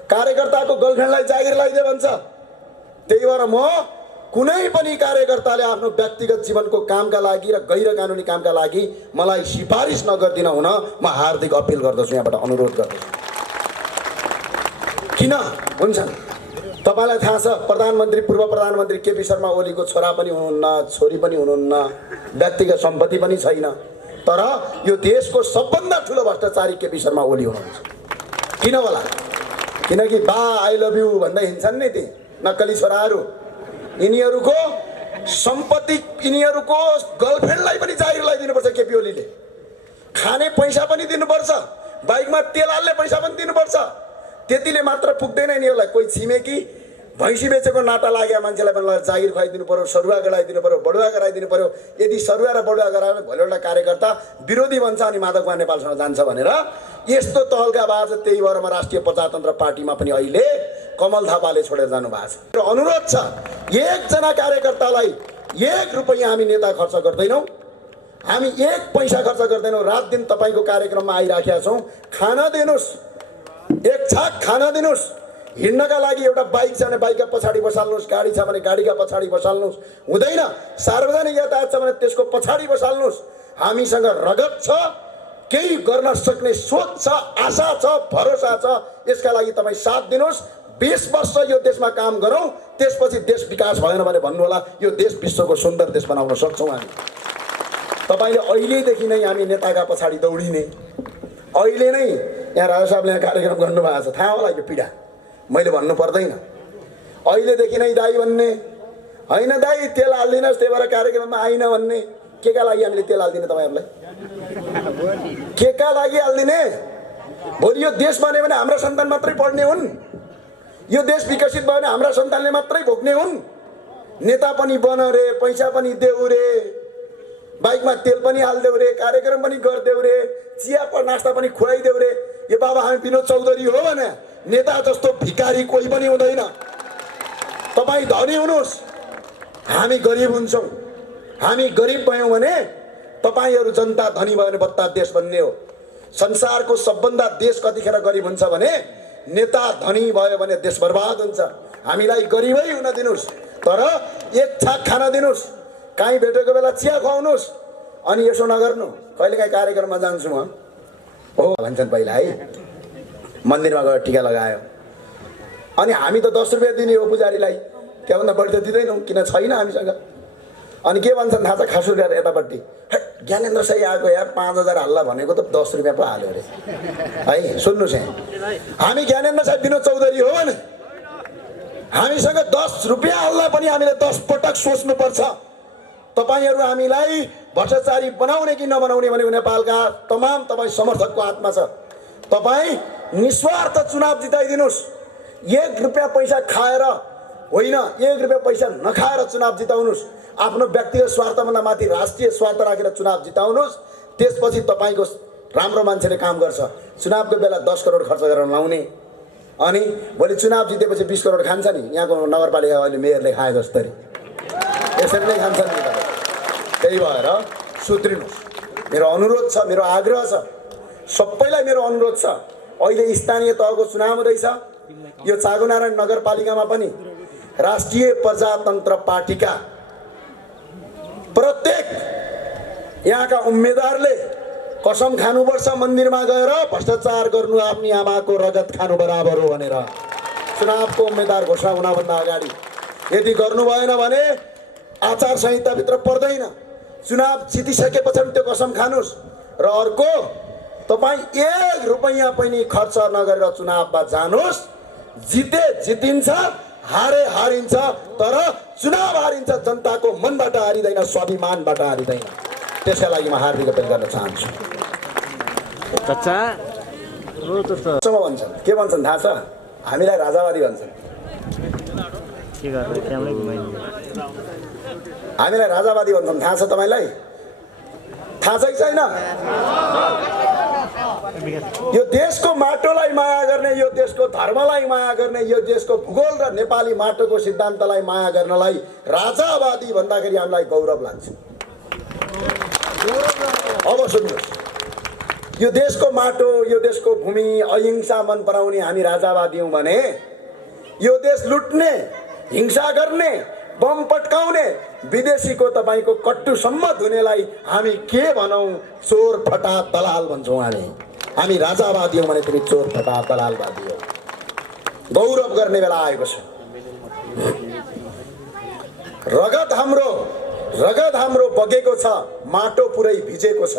कार्यकर्ताको गर्लफ्रेन्डलाई जागिर लगाइदे भन्छ। त्यही भएर म कुनै पनि कार्यकर्ताले आफ्नो व्यक्तिगत जीवनको कामका लागि र गैर कानुनी कामका लागि मलाई सिफारिस नगरिदिन हुन म हार्दिक अपिल गर्दछु, यहाँबाट अनुरोध गर्दछु। किन हुन्छन्? तपाईँलाई थाहा छ प्रधानमन्त्री पूर्व प्रधानमन्त्री केपी शर्मा ओलीको छोरा पनि हुनुहुन्न, छोरी पनि हुनुहुन्न, व्यक्तिगत सम्पत्ति पनि छैन, तर यो देशको सबभन्दा ठुलो भ्रष्टाचारी केपी शर्मा ओली हुनुहुन्छ। किन होला? किनकि बा आई लभ यु भन्दै हिँड्छन् नि ती नक्कली छोराहरू। यिनीहरूको सम्पत्ति यिनीहरूको गर्लफ्रेन्डलाई पनि जागिर लगाइदिनुपर्छ केपी ओलीले, खाने पैसा पनि दिनुपर्छ, बाइकमा तेल हाल्ने पैसा पनि दिनुपर्छ। त्यतिले मात्र पुग्दैन यिनीहरूलाई। कोही छिमेकी भैँसी बेचेको नाटा लागेको मान्छेलाई पनि जागिर खुवाइदिनु पर्यो, सरुवा गराइदिनु पर्यो, बडुवा गराइदिनु पर्यो। यदि सरुवा र बडुवा गरायो भोलि एउटा कार्यकर्ता विरोधी बन्छ अनि माधवमा नेपालसँग जान्छ भनेर यस्तो तहलका बाज। त्यही भएर म राष्ट्रिय प्रजातन्त्र पार्टीमा पनि अहिले कमल थापाले छोडेर जानु भएको छ। र अनुरोध छ एकजना कार्यकर्तालाई 1 रुपैयाँ हामी नेता खर्च गर्दैनौँ, हामी 1 पैसा खर्च गर्दैनौँ। रात दिन तपाईँको कार्यक्रममा आइराखेका छौँ। खाना दिनुहोस्, 1 छाक खाना दिनुहोस्। हिँड्नका लागि एउटा बाइक छ भने बाइकका पछाडि बसाल्नुहोस्, गाडी छ भने गाडीका पछाडि बसाल्नुहोस्, हुँदैन सार्वजनिक यातायात छ भने त्यसको पछाडि बसाल्नुहोस्। हामीसँग रगत छ, केही गर्न सक्ने सोच छ, आशा छ, भरोसा छ। यसका लागि तपाईँ साथ दिनुहोस्। 20 वर्ष यो देशमा काम गरौँ, त्यसपछि देश विकास भएन भने भन्नुहोला यो देश विश्वको सुन्दर देश बनाउन सक्छौँ हामी। तपाईँले अहिलेदेखि नै हामी नेताका पछाडि दौडिने, अहिले नै यहाँ राजा साहबले यहाँ कार्यक्रम गर्नुभएको छ, थाहा होला यो पीडा, मैले भन्नु पर्दैन। अहिलेदेखि नै दाई भन्ने होइन, दाई तेल हाल्दिनस् त्यही भएर कार्यक्रममा आइन भन्ने। के का लागि हामीले तेल हाल्दिने तपाईँहरूलाई? के का लागि हाल्दिने? भोलि यो देश बन्यो भने हाम्रा सन्तान मात्रै पढ्ने हुन्, यो देश विकसित भयो भने हाम्रा सन्तानले मात्रै भोग्ने हुन्। नेता पनि बन रे, पैसा पनि देऊ रे, बाइकमा तेल पनि हालिदेऊ रे, कार्यक्रम पनि गरिदेऊ रे, चिया नास्ता पनि खुवाइदेऊ रे। यो बाबा हामी विनोद चौधरी हो भने नेता जस्तो भिकारी कोही पनि हुँदैन। तपाईँ धनी हुनुहोस्, हामी गरिब हुन्छौँ। हामी गरिब भयौँ भने तपाईँहरू जनता धनी भयो भने बत्ता देश बन्ने हो। संसारको सबभन्दा देश कतिखेर गरिब हुन्छ भने नेता धनी भयो भने देश बर्बाद हुन्छ। हामीलाई गरिबै हुन दिनुहोस्, तर 1 छाक खाना दिनुहोस्, काहीँ भेटेको बेला चिया खुवाउनुहोस्। अनि यसो नगर्नु कहिलेकाहीँ कार्यक्रममा जान्छु म हो भन्छन् पहिला है, मन्दिरमा गएर टिका लगायो अनि हामी त 10 रुपियाँ दिने हो पुजारीलाई, त्योभन्दा बढी त दिँदैनौँ, किन छैन हामीसँग। अनि के भन्छन् थाहा छ? खासु गरेर यतापट्टि ज्ञानेन्द्र साई आएको यार 5000 हाल्ला भनेको त 10 रुपियाँ पो हाल्यो अरे है। सुन्नुहोस् यहाँ, हामी ज्ञानेन्द्र साई विनोद चौधरी हो भने हामीसँग 10 रुपियाँ हाल्न पनि हामीले 10 पटक सोच्नुपर्छ। तपाईहरू हामीलाई भ्रष्टाचारी बनाउने कि नबनाउने भनेको नेपालका तमाम तपाईँ समर्थकको हातमा छ। तपाईँ निस्वार्थ चुनाव जिताइदिनुहोस्। 1 रुपियाँ पैसा खाएर होइन, 1 रुपियाँ पैसा नखाएर चुनाव जिताउनुहोस्। आफ्नो व्यक्तिगत स्वार्थभन्दा माथि राष्ट्रिय स्वार्थ राखेर चुनाव जिताउनुहोस्। त्यसपछि तपाईँको राम्रो मान्छेले काम गर्छ। चुनावको बेला 10 करोड खर्च गरेर लाउने अनि भोलि चुनाव जितेपछि 20 करोड खान्छ नि। यहाँको नगरपालिका अहिले मेयरले खाए जस्तै यसरी नै खान्छ नि। त्यही भएर सुध्रिनुहोस्। मेरो अनुरोध छ, मेरो आग्रह छ, सबैलाई मेरो अनुरोध छ। अहिले स्थानीय तहको चुनाव हुँदैछ। यो चाँगुनारायण नगरपालिकामा पनि राष्ट्रिय प्रजातन्त्र पार्टीका प्रत्येक यहाँका उम्मेदवारले कसम खानुपर्छ मन्दिरमा गएर भ्रष्टाचार गर्नु आफ्नी आमाको रगत खानु बराबर हो भनेर। चुनावको उम्मेदवार घोषणा हुनभन्दा अगाडि यदि गर्नु भएन भने आचार संहिताभित्र पर्दैन। चुनाव जितिसकेपछि त्यो कसम खानुस्। र अर्को, तपाईँ 1 रुपैयाँ पनि खर्च नगरेर चुनावमा जानुस्। जिते जितिन्छ, हारे हारिन्छ, तर चुनाव हारिन्छ जनताको मनबाट हारिँदैन, स्वाभिमानबाट हारिँदैन। त्यसका लागि म हार्दिक अपील गर्न चाहन्छु। भन्छन् के भन्छन् थाहा छ? हामीलाई राजावादी भन्छन्। हामीलाई राजावादी भन्छन्, थाहा छ तपाईँलाई? थाहा छ कि छैन? यो देशको माटोलाई माया गर्ने, यो देशको धर्मलाई माया गर्ने, यो देशको भूगोल र नेपाली माटोको सिद्धान्तलाई माया गर्नलाई राजावादी भन्दाखेरि हामीलाई गौरव लाग्छ। अब सुन्नुहोस्, यो देशको माटो, यो देशको भूमि, अहिंसा मन पराउने हामी राजावादी हौँ भने यो देश लुट्ने, हिंसा गर्ने, बम पट्काउने, विदेशीको तपाईँको कट्टुसम्म धुनेलाई हामी के भनौँ? चोर फटा दलाल भन्छौँ हामी राजावादी हौँ भने तिमी चोर फटा दलालवादी हो। गौरव गर्ने बेला आएको छ। रगत हाम्रो बगेको छ, माटो पुरै भिजेको छ।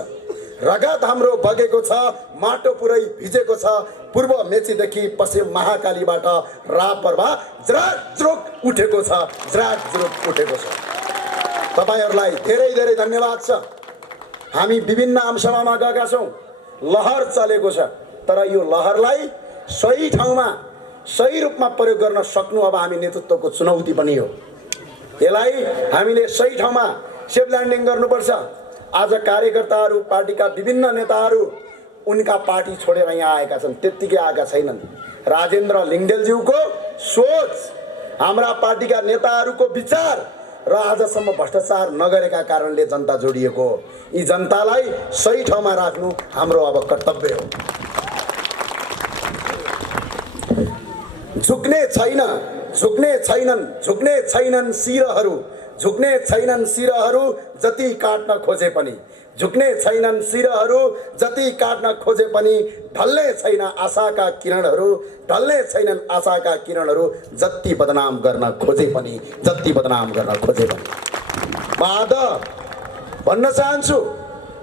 रगत हाम्रो बगेको छ, माटो पुरै भिजेको छ। पूर्व मेचीदेखि पश्चिम महाकालीबाट रापरमा ज्राकज्रुक उठेको छ, ज्राकज्रुक उठेको छ। तपाईहरूलाई धेरै धेरै धन्यवाद छ। हामी विभिन्न आमसभामा गएका छौँ, लहर चलेको छ, तर यो लहरलाई सही ठाउँमा सही रूपमा प्रयोग गर्न सक्नु अब हामी नेतृत्वको चुनौती पनि हो। यसलाई हामीले सही ठाउँमा सेफ ल्यान्डिङ गर्नुपर्छ। आज कार्यकर्ताहरू, पार्टीका विभिन्न नेताहरू उनका पार्टी छोडेर यहाँ आएका छन्, त्यत्तिकै आएका छैनन्। राजेन्द्र लिङ्गदेलज्यूको सोच, हाम्रा पार्टीका नेताहरूको विचार र आजसम्म भ्रष्टाचार नगरेका कारणले जनता जोडिएको हो। यी जनतालाई सही ठाउँमा राख्नु हाम्रो अब कर्तव्य हो। झुक्ने छैनन् शिरहरू जति काट्न खोजे पनि, झुक्ने छैनन् शिरहरू जति काट्न खोजे पनि, ढल्ने छैन आशाका किरणहरू, ढल्ने छैनन् आशाका किरणहरू जति बदनाम गर्न खोजे पनि, जति बदनाम गर्न खोजे पनि। म आज भन्न चाहन्छु,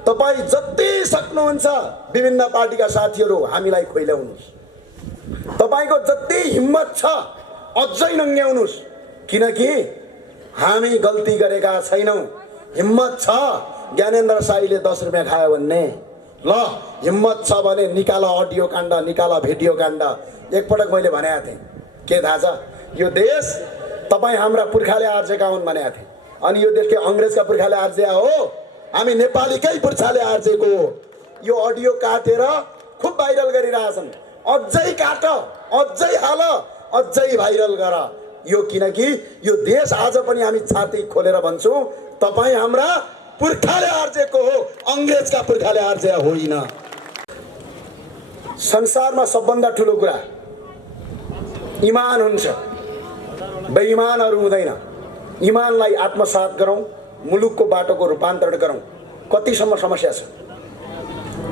तपाईँ जति सक्नुहुन्छ विभिन्न पार्टीका साथीहरू हामीलाई खुइल्याउनुहोस्। तपाईको जति हिम्मत छ अझै नङ्ग्याउनुहोस्, किनकि हामी गल्ती गरेका छैनौँ। हिम्मत छ ज्ञानेन्द्र साईले 10 रुपियाँ खायो भन्ने, ल हिम्मत छ भने निकाल अडियो काण्ड, निकाल भिडियो काण्ड। एकपटक मैले भनेको थिएँ, के थाहा छ? यो देश तपाईँ हाम्रा पुर्खाले आर्जेका हुन् भनेको थिएँ, अनि यो देश के अङ्ग्रेजका पुर्खाले आर्जिया हो? हामी नेपालीकै पुर्खाले आर्जेको हो। यो अडियो काटेर खुब भाइरल गरिरहेछन्। अझै काट, अझै हाल, अझै भाइरल गर यो, किनकि यो देश आज पनि हामी छाती खोलेर भन्छौँ, तपाईँ हाम्रा पुर्खाले आर्जेको हो, अङ्ग्रेजका पुर्खाले आर्जे होइन। संसारमा सबभन्दा ठुलो कुरा इमान हुन्छ, बेइमानहरू हुँदैन। इमानलाई आत्मसात गरौँ, मुलुकको बाटोको रूपान्तरण गरौँ। कतिसम्म समस्या छ?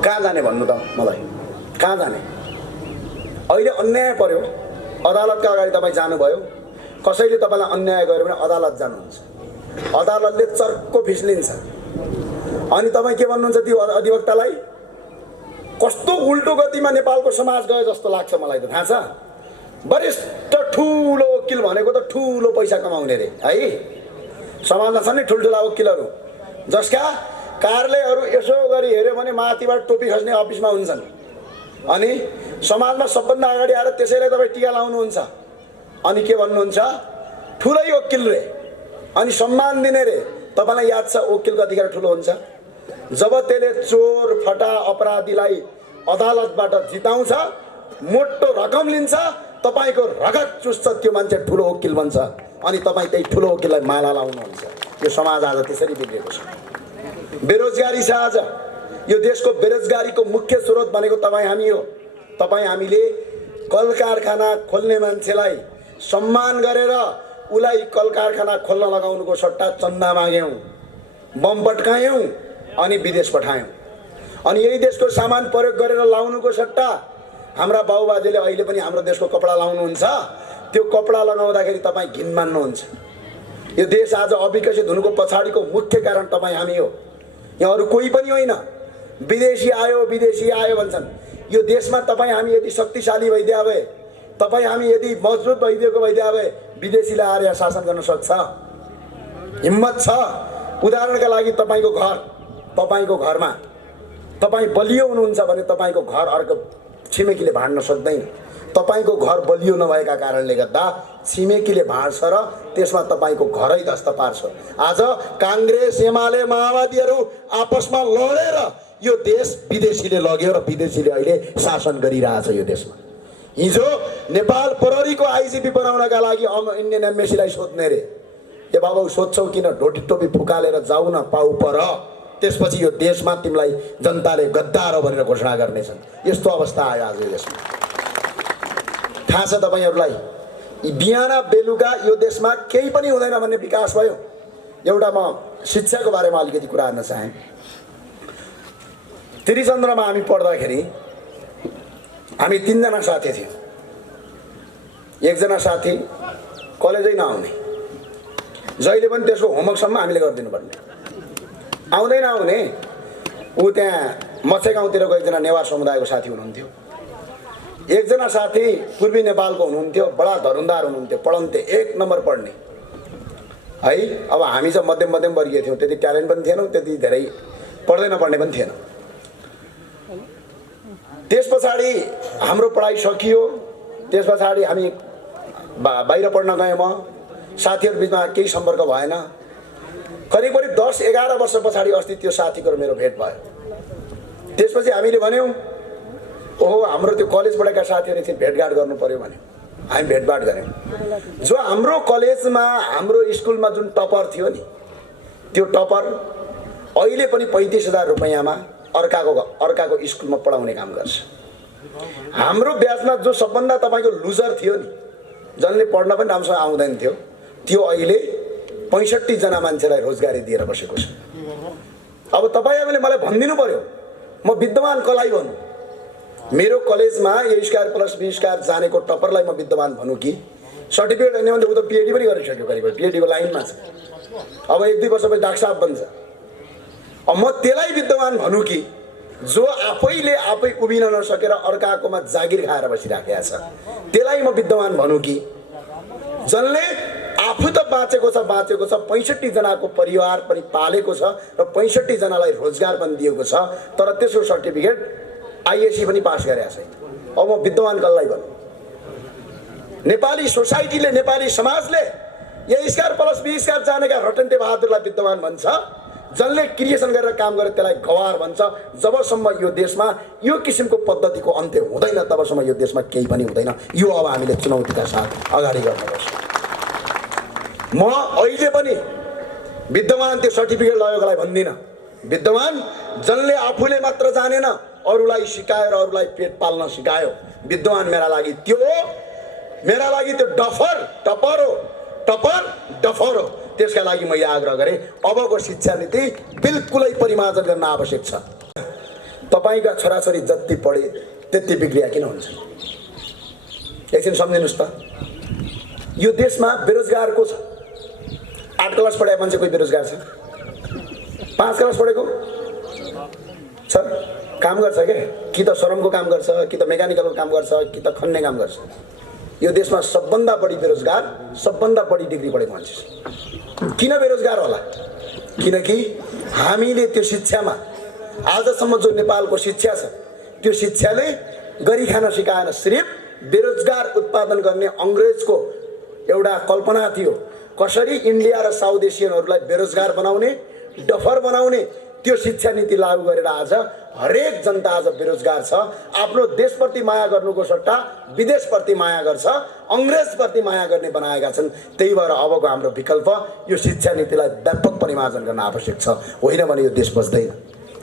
कहाँ जाने भन्नु त मलाई? कहाँ जाने? अहिले अन्याय पर्यो, अदालतका अगाडि तपाईँ जानुभयो, कसैले तपाईँलाई अन्याय गर्यो भने अदालत जानुहुन्छ, अदालतले चर्को फिस लिन्छ, अनि तपाईँ के भन्नुहुन्छ त्यो अधिवक्तालाई? कस्तो उल्टो गतिमा नेपालको समाज गयो जस्तो लाग्छ मलाई त। थाहा छ? वरिष्ठ ठुलो वकिल भनेको त ठुलो पैसा कमाउने रे है। समाजमा छन् नि ठुल्ठुला वकिलहरू जसका कार्यालयहरू यसो गरी हेऱ्यो भने माथिबाट टोपी खस्ने अफिसमा हुन्छन्। अनि समाजमा सबभन्दा अगाडि आएर त्यसैले तपाईँ टिका लाउनुहुन्छ अनि के भन्नुहुन्छ, ठुलै वकिल रे अनि सम्मान दिने रे। तपाईँलाई याद छ वकिलको अधिकार ठुलो हुन्छ जब त्यसले चोर फटा अपराधीलाई अदालतबाट जिताउँछ, मोटो रकम लिन्छ, तपाईँको रगत चुस्छ, त्यो मान्छे ठुलो वकिल बन्छ अनि तपाईँ त्यही ठुलो वकिललाई माला लाउनुहुन्छ। यो समाज आज त्यसरी बिग्रेको छ। बेरोजगारी छ आज यो देशको बेरोजगारीको मुख्य स्रोत भनेको तपाईँ हामी हो। तपाईँ हामीले कल कारखाना खोल्ने मान्छेलाई सम्मान गरेर उसलाई कल कारखाना खोल्न लगाउनुको सट्टा चन्दा माग्यौँ, बम पट्कायौँ अनि विदेश पठायौँ। अनि यही देशको सामान प्रयोग गरेर लाउनुको सट्टा हाम्रा बाबुबाजेले अहिले पनि हाम्रो देशको कपडा लाउनुहुन्छ। त्यो कपडा लगाउँदाखेरि तपाईँ घिन मान्नुहुन्छ। यो देश आज अविकसित हुनुको पछाडिको मुख्य कारण तपाईँ हामी हो। यहाँ अरू कोही पनि होइन। विदेशी आयो भन्छन्। यो देशमा तपाईँ हामी यदि शक्तिशाली भइदिए भए, तपाईँ हामी यदि मजबुत भइदिएको भइदिए भए विदेशीले आएर यहाँ शासन गर्न सक्छ, हिम्मत छ। उदाहरणका लागि तपाईँको घरमा तपाईँ बलियो हुनुहुन्छ भने तपाईँको घर अर्को छिमेकीले भाँड्न सक्दैन। तपाईँको घर बलियो नभएका कारणले गर्दा छिमेकीले भाँड्छ र त्यसमा तपाईँको घरै ध्वस्त पार्छ। आज काङ्ग्रेस एमाले माओवादीहरू आपसमा लडेर यो देश विदेशीले लग्यो र विदेशीले अहिले शासन गरिरहेछ यो देशमा। हिजो नेपाल प्रहरीको आइजिपी बनाउनका लागि इन्डियन एम्बेसीलाई सोध्ने रे, ए बाबु सोध्छौ किन, ढोटी टोपी फुकालेर जाऊ न पाउ पर, त्यसपछि यो देशमा तिमीलाई जनताले गद्दार हो भनेर घोषणा गर्नेछन्। यस्तो अवस्था आयो आज यो देशमा। थाहा छ तपाईँहरूलाई, बिहान बेलुका यो देशमा केही पनि हुँदैन भन्ने विकास भयो। एउटा म शिक्षाको बारेमा अलिकति कुरा गर्न चाहेँ। त्रिचन्द्रमा हामी पढ्दाखेरि हामी 3 जना साथी थियौँ। एकजना साथी कलेजै नआउने, जहिले पनि त्यसको होमवर्कसम्म हामीले गरिदिनु पर्ने, आउँदै ऊ त्यहाँ मत्स्य गाउँतिरको एकजना नेवार समुदायको साथी हुनुहुन्थ्यो। एकजना साथी पूर्वी नेपालको हुनुहुन्थ्यो, बडा धरुन्दार हुनुहुन्थ्यो, पढन्थे 1 नम्बर पढ्ने है। अब हामी चाहिँ मध्यम वर्गीय थियौँ, त्यति ट्यालेन्ट पनि थिएनौँ, त्यति धेरै पढ्दै नपढ्ने पनि थिएन। त्यस पछाडि हाम्रो पढाइ सकियो। त्यस पछाडि हामी बाहिर पढ्न गएँ। म साथीहरू बिचमा केही सम्पर्क भएन। करिब 10-11 वर्ष पछाडि अस्ति त्यो साथीको र मेरो भेट भयो। त्यसपछि हामीले भन्यौँ, ओहो हाम्रो त्यो कलेज पढेका साथीहरू चाहिँ भेटघाट गर्नु पर्यो भन्यो। हामी भेटघाट गऱ्यौँ। जो हाम्रो कलेजमा हाम्रो स्कुलमा जुन टपर थियो नि, त्यो टपर अहिले पनि 35,000 रुपैयाँमा अर्काको स्कुलमा पढाउने काम गर्छ। हाम्रो ब्याचमा जो सबभन्दा तपाईँको लुजर थियो नि, जसले पढ्न पनि राम्रोसँग आउँदैन थियो, त्यो अहिले 65 जना मान्छेलाई रोजगारी दिएर बसेको छ। अब तपाईँहरूले मलाई भनिदिनु पर्यो, म विद्वान कसलाई भनौँ? मेरो कलेजमा A²+B² जानेको टपरलाई म विद्वान भनौँ कि सर्टिफिकेट होइन भने ऊ त PhD पनि गरिसक्यो, करिब PhD को लाइनमा छ। अब 1-2 वर्षपछि डाक्टर साहब बन्छ। अब म त्यसलाई विद्वान भनौँ कि जो आफै उभिन नसकेर अर्काकोमा जागिर खाएर बसिराखेको छ, त्यसलाई म विद्वान भनौँ कि जसले आफू त बाँचेको छ 65 जनाको परिवार पनि पालेको छ र 65 जनालाई रोजगार पनि दिएको छ, तर त्यसको सर्टिफिकेट ISC पनि पास गरेको छैन। अब म विद्वान कसलाई भनौँ? नेपाली सोसाइटीले, नेपाली समाजले A²+B² जानेका रटन्ते बहादुरलाई विद्वान भन्छ, जसले क्रिएसन गरेर काम गरे त्यसलाई गवार भन्छ। जबसम्म यो देशमा यो किसिमको पद्धतिको अन्त्य हुँदैन तबसम्म यो देशमा केही पनि हुँदैन। यो अब हामीले चुनौतीका साथ अगाडि गर्नुपर्छ। म अहिले पनि विद्वान त्यो सर्टिफिकेट लगेकोलाई भन्दिनँ। विद्वान जसले आफूले मात्र जानेन, अरूलाई सिकायो र अरूलाई पेट पाल्न सिकायो, विद्वान मेरा लागि त्यो टपर हो। त्यसका लागि मैले आग्रह गरेँ, अबको शिक्षा नीति बिल्कुलै परिमार्जन गर्न आवश्यक छ। तपाईँका छोराछोरी जति पढे त्यति बिग्रिया किन हुन्छ? एकछिन सम्झिनुहोस् त, यो देशमा बेरोजगार को छ? 8 क्लास पढेको मान्छे कोही बेरोजगार छ? 5 क्लास पढेको छ, काम गर्छ के? कि त श्रमको काम गर्छ, कि त मेकानिकलको काम गर्छ, कि त खन्ने काम गर्छ। यो देशमा सबभन्दा बढी बेरोजगार, सबभन्दा बढी डिग्री पढेको मान्छे। किन बेरोजगार होला? किनकि हामीले त्यो शिक्षामा आजसम्म जो नेपालको शिक्षा छ त्यो शिक्षाले गरी खान सिकाएन। सिर्फ बेरोजगार उत्पादन गर्ने अङ्ग्रेजको एउटा कल्पना थियो, कसरी इन्डिया र साउथ एसियनहरूलाई बेरोजगार बनाउने, डफर बनाउने। त्यो शिक्षा नीति लागू गरेर आज हरेक जनता आज बेरोजगार छ। आफ्नो देशप्रति माया गर्नुको सट्टा विदेशप्रति माया गर्छ, अङ्ग्रेजप्रति माया गर्ने बनाएका छन्। त्यही भएर अबको हाम्रो विकल्प यो शिक्षा नीतिलाई व्यापक परिमार्जन गर्न आवश्यक छ। होइन भने यो देश बच्दैन,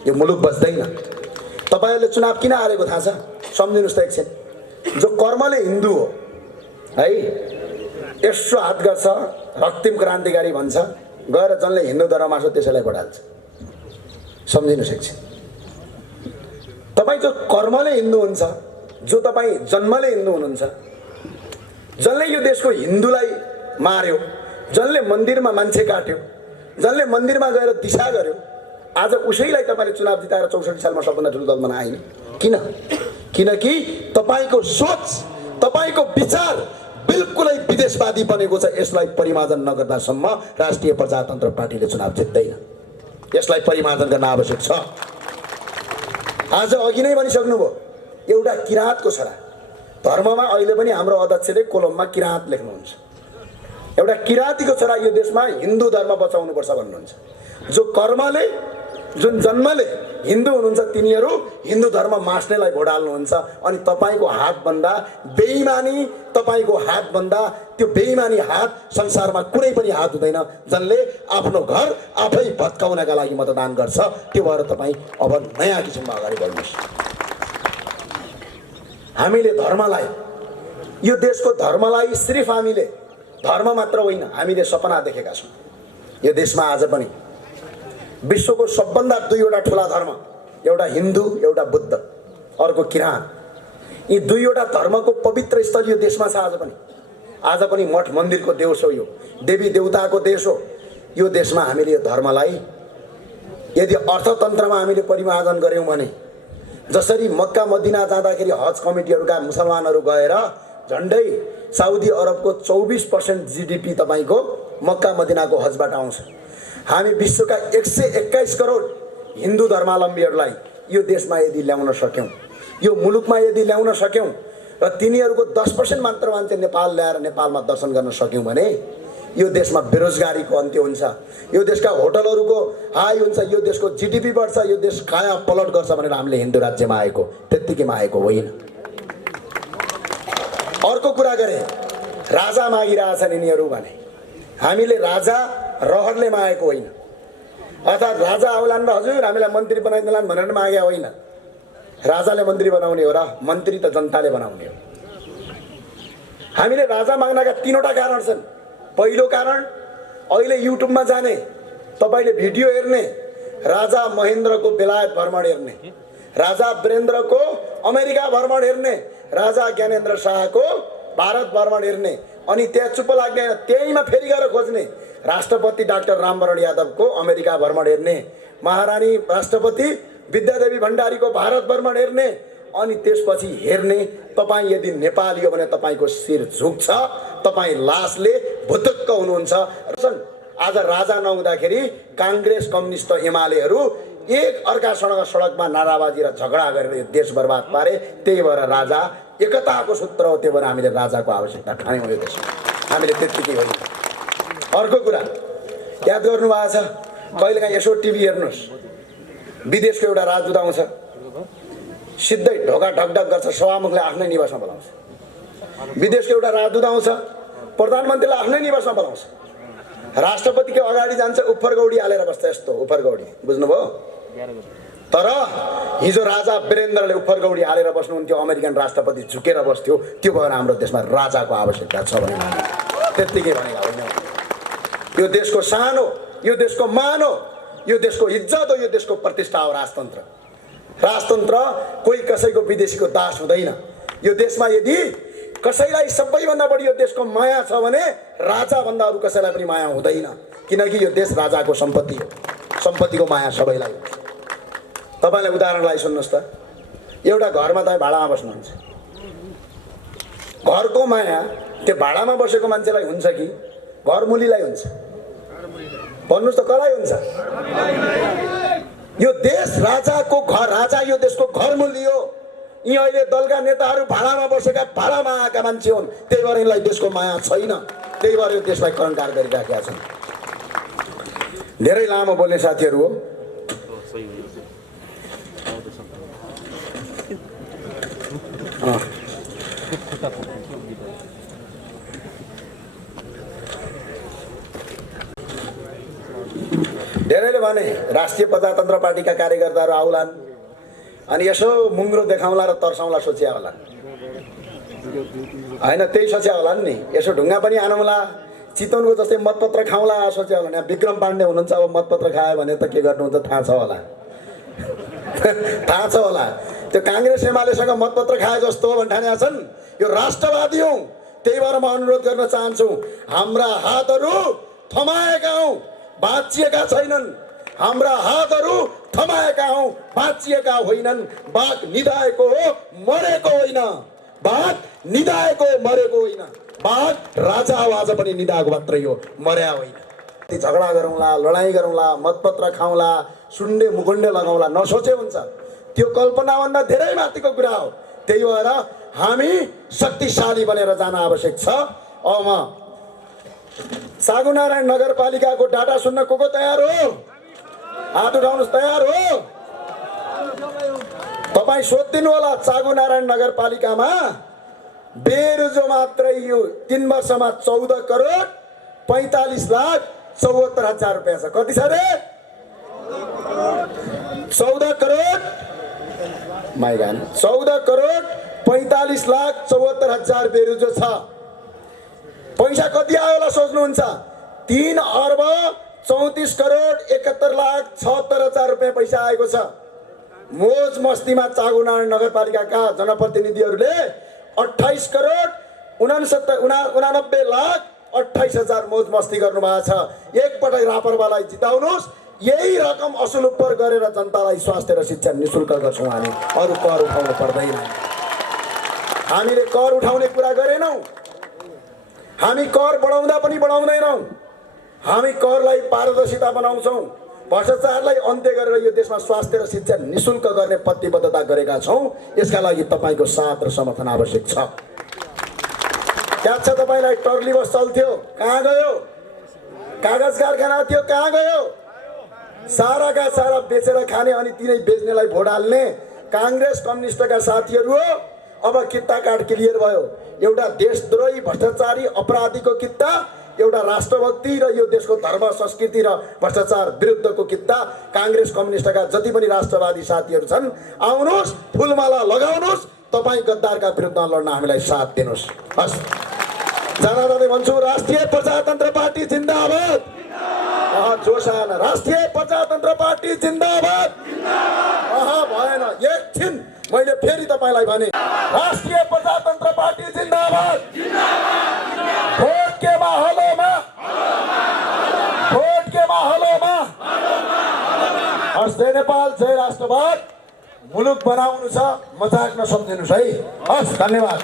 यो मुलुक बच्दैन। तपाईँहरूले चुनाव किन हारेको थाहा छ? सम्झिनुहोस् त एकछिन। जो कर्मले हिन्दू हो है, यसो हात गर्छ, रक्तिम क्रान्तिकारी भन्छ, गएर जसले हिन्दू धर्ममा छ त्यसैलाई भोट हाल्छ। सम्झिनुहोस् एकछिन। तपाईँ जो कर्मले हिन्दू हुन्छ, जो तपाईँ जन्मले हिन्दू हुनुहुन्छ, जसले यो देशको हिन्दूलाई मार्यो, जसले मन्दिरमा मान्छे काट्यो, जसले मन्दिरमा गएर दिशा गर्यो, आज उसैलाई तपाईँले चुनाव जिताएर 64 सालमा सबभन्दा ठुलो दल बनाएन। किन? किनकि तपाईँको सोच, तपाईँको विचार बिल्कुलै विदेशवादी बनेको छ। यसलाई परिमार्जन नगर्दासम्म राष्ट्रिय प्रजातन्त्र पार्टीले चुनाव जित्दैन। यसलाई परिमार्जन गर्न आवश्यक छ। आज अघि नै भनिसक्नुभयो, एउटा किराँतको छोरा। धर्ममा अहिले पनि हाम्रो अध्यक्षले कोलममा किराँत लेख्नुहुन्छ। एउटा किराँतीको छोरा यो देशमा हिन्दू धर्म बचाउनुपर्छ भन्नुहुन्छ। जो कर्मले, जुन जन्मले हिन्दू हुनुहुन्छ तिनीहरू हिन्दू धर्म मास्नेलाई भोट हाल्नुहुन्छ। अनि तपाईँको हातभन्दा बेइमानी, तपाईँको हातभन्दा त्यो बेइमानी हात संसारमा कुनै पनि हात हुँदैन जसले आफ्नो घर आफै भत्काउनका लागि मतदान गर्छ। त्यो भएर तपाईँ अब नयाँ किसिममा अगाडि बढ्नुहोस्। हामीले धर्मलाई, यो देशको धर्मलाई सिर्फ हामीले धर्म मात्र होइन, हामीले सपना देखेका छौँ। यो देशमा आज पनि विश्वको सबभन्दा दुईवटा ठुला धर्म, एउटा हिन्दू, एउटा बुद्ध, अर्को किराँत। यी दुईवटा धर्मको पवित्र स्थल यो देशमा छ। आज पनि मठ मन्दिरको देश हो, यो देवी देवताको देश हो। यो देशमा हामीले यो धर्मलाई यदि अर्थतन्त्रमा हामीले परिमार्जन गऱ्यौँ भने, जसरी मक्का मदिना जाँदाखेरि हज कमिटीहरूका मुसलमानहरू गएर झन्डै साउदी अरबको 24% GDP तपाईँको मक्का मदिनाको हजबाट आउँछ। हामी विश्वका 121 करोड हिन्दू धर्मावलम्बीहरूलाई यो देशमा यदि ल्याउन सक्यौँ, यो मुलुकमा यदि ल्याउन सक्यौँ र तिनीहरूको 10% मात्र मान्छे नेपाल ल्याएर नेपालमा दर्शन गर्न सक्यौँ भने यो देशमा बेरोजगारीको अन्त्य हुन्छ, यो देशका होटलहरूको हाई हुन्छ, यो देशको GDP बढ्छ, यो देश काया पलट गर्छ भनेर हामीले हिन्दू राज्यमा आएको, त्यत्तिकैमा आएको होइन। अर्को कुरा गरे, राजा मागिरहेछन् यिनीहरू भने। हामीले राजा रहरले मागेको होइन, अर्थात् राजा आउलान् र हजुर हामीलाई मन्त्री बनाइदिलान् भनेर मागे होइन। राजाले मन्त्री बनाउने हो र मन्त्री त जनताले बनाउने हो। हामीले राजा माग्नका 3वटा कारण छन्। पहिलो कारण, अहिले युट्युबमा जाने, तपाईँले भिडियो हेर्ने, राजा महेन्द्रको बेलायत भ्रमण हेर्ने, राजा वीरेन्द्रको अमेरिका भ्रमण हेर्ने, राजा ज्ञानेन्द्र शाहको भारत भ्रमण हेर्ने, अनि त्यहाँ चुप्प लाग्ने, त्यहीमा फेरि गएर खोज्ने, राष्ट्रपति डाक्टर रामवरण यादवको अमेरिका भ्रमण हेर्ने, महारानी राष्ट्रपति विद्यादेवी भण्डारीको भारत भ्रमण हेर्ने, अनि त्यसपछि हेर्ने तपाईँ यदि नेपाली हो भने तपाईँको शिर झुक्छ, तपाईँ लासले भुतुक्क हुनुहुन्छ। आज राजा नहुँदाखेरि काङ्ग्रेस, कम्युनिस्ट, एमालेहरू एक अर्कासँग सडकमा नाराबाजी र झगडा गरेर यो देश बर्बाद पारे। त्यही भएर राजा एकताको सूत्र हो, त्यही भएर हामीले राजाको आवश्यकता ठान्यौँ यो देशमा। हामीले त्यत्तिकै होइन। अर्को कुरा याद गर्नुभएको छ, कहिलेकाहीँ यसो टिभी हेर्नुहोस्, विदेशको एउटा राजदूत आउँछ, सिधै ढोका ढकढक गर्छ, सभामुखले आफ्नै निवासमा बोलाउँछ। विदेशको एउटा राजदूत आउँछ, प्रधानमन्त्रीलाई आफ्नै निवासमा बोलाउँछ। राष्ट्रपतिको अगाडि जान्छ, उफरगौडी हालेर बस्छ, यस्तो उफरगौडी, बुझ्नुभयो? तर हिजो राजा वीरेन्द्रले उफरगौडी हालेर बस्नुहुन्थ्यो, अमेरिकन राष्ट्रपति झुकेर बस्थ्यो। त्यो भएर हाम्रो देशमा राजाको आवश्यकता छ भने त्यत्तिकै भनेका होइन। यो देशको शान हो, यो देशको मान हो, यो देशको इज्जत हो, यो देशको प्रतिष्ठा हो राजतन्त्र। राजतन्त्र कोही कसैको विदेशीको दास हुँदैन। यो देशमा यदि कसैलाई सबैभन्दा बढी यो देशको माया छ भने राजाभन्दा अरू कसैलाई पनि माया हुँदैन, किनकि यो देश राजाको सम्पत्ति हो। सम्पत्तिको माया सबैलाई। तपाईँलाई उदाहरणलाई सुन्नुहोस् त, एउटा घरमा तपाईँ भाडामा बस्नुहुन्छ, घरको माया त्यो भाडामा बसेको मान्छेलाई हुन्छ कि घरमुलीलाई हुन्छ? भन्नुहोस् त, कसलाई हुन्छ? यो देश राजाको घर, राजा यो देशको घरमुली हो। यी अहिले दलका नेताहरू भाडामा बसेका, भाडामा आएका मान्छे हुन्। त्यही भएर यिनलाई देशको माया छैन, त्यही भएर यो देशलाई कङ्कार गरिराखेका छन्। धेरै लामो बोल्ने साथीहरू हो। धेरैले भने राष्ट्रिय प्रजातन्त्र पार्टीका कार्यकर्ताहरू आउलान् अनि यसो मुङ्ग्रो देखाउँला र तर्साउँला सोच्या होला, होइन? त्यही सोच्या होला नि। यसो ढुङ्गा पनि आनौँला, चितवनको जस्तै मतपत्र खाउँला सोच्या होला नि। विक्रम पाण्डे हुनुहुन्छ, अब मतपत्र खायो भने त के गर्नुहुन्छ थाहा छ होला। थाहा छ होला, त्यो काङ्ग्रेस एमालेसँग मतपत्र खाए जस्तो हो भन्ठानेका छन्। यो राष्ट्रवादी हौँ, त्यही भएर म अनुरोध गर्न चाहन्छु, हाम्रा हातहरू थमाएका हौँ, भाँचिएका छैनन्। हाम्रा हातहरू थमाएका हौँ, भाँचिएका होइनन्। बाघ निधाएको हो, मरेको होइन। बाघ निधाएको मरेको होइन। बाघ राजा आवाज पनि निधाएको मात्रै हो, मर्या होइन। झगडा गरौँला, लडाइँ गरौँला, मतपत्र खाउँला, सुन्डे मुकुन्डे लगाउँला, नसोचे हुन्छ। त्यो कल्पनाभन्दा धेरै माथिको कुरा हो। त्यही भएर हामी शक्तिशाली बनेर जान आवश्यक छ। अब म सागुनारायण नगरपालिकाको डाटा सुन्न को तयार हो? हात उठाउनुहोस्, तयार हो? तपाईँ सोधिदिनु होला, सागुनारायण नगरपालिकामा बेरोजो मात्रै यो 3 वर्षमा 14 करोड 45,74,000 रुपियाँ छ। कति छ रे? 14 करोड 14 करोड 45,74,000 बेरोजो छ। पैसा कति आयो होला सोच्नुहुन्छ? 3 अर्ब 34 करोड 71,76,000 रुपियाँ पैसा आएको छ। मोज मस्तीमा चागुनारायण नगरपालिकाका जनप्रतिनिधिहरूले 28 करोड 89,28,000 मोज मस्ती गर्नुभएको छ। एकपटक रापरवालाई जिताउनुहोस्, यही रकम असुल उपर गरेर जनतालाई स्वास्थ्य र शिक्षा निःशुल्क गर्छौँ हामी। अरू कर उठाउनु पर्दैन। हामीले कर उठाउने कुरा गरेनौँ, हामी कर बढाउँदा पनि बढाउँदैनौँ। हामी करलाई पारदर्शिता बनाउँछौँ, भ्रष्टाचारलाई अन्त्य गरेर यो देशमा स्वास्थ्य र शिक्षा निःशुल्क गर्ने प्रतिबद्धता गरेका छौँ। यसका लागि तपाईँको साथ र समर्थन आवश्यक छ। याद छ तपाईँलाई टर्ली बस चल्थ्यो, कहाँ गयो? कागज कारखाना थियो, कहाँ गयो? साराका सारा बेचेर खाने अनि तिनै बेच्नेलाई भोट हाल्ने काङ्ग्रेस कम्युनिस्टका साथीहरू हो। अब किता काट क्लियर भयो। एउटा देशद्रोही भ्रष्टाचारी अपराधीको किता, एउटा राष्ट्रभक्ति र यो देशको धर्म संस्कृति र भ्रष्टाचार विरुद्धको किता। काङ्ग्रेस कम्युनिस्टका जति पनि राष्ट्रवादी साथीहरू छन्, आउनुहोस्, फुलमाला लगाउनुहोस्, तपाईँ गद्दारका विरुद्धमा लड्न हामीलाई साथ दिनुहोस्। हस्, जाँदा जाँदै भन्छु, राष्ट्रिय प्रजातन्त्र पार्टी जिन्दाबाद। जोसान, राष्ट्रिय प्रजातन्त्र पार्टी जिन्दाबाद। भएन, एकछिन मैले फेरि तपाईँलाई भने, राष्ट्रिय प्रजातन्त्र पार्टी जिन्दाबाद। भोट के माहौलमा, भोट के माहौलमा। हस्, जय नेपाल, जय राष्ट्रवाद। मुलुक बनाउनु छ, मजाक नसम्झिनुहोस् है। हस्, धन्यवाद।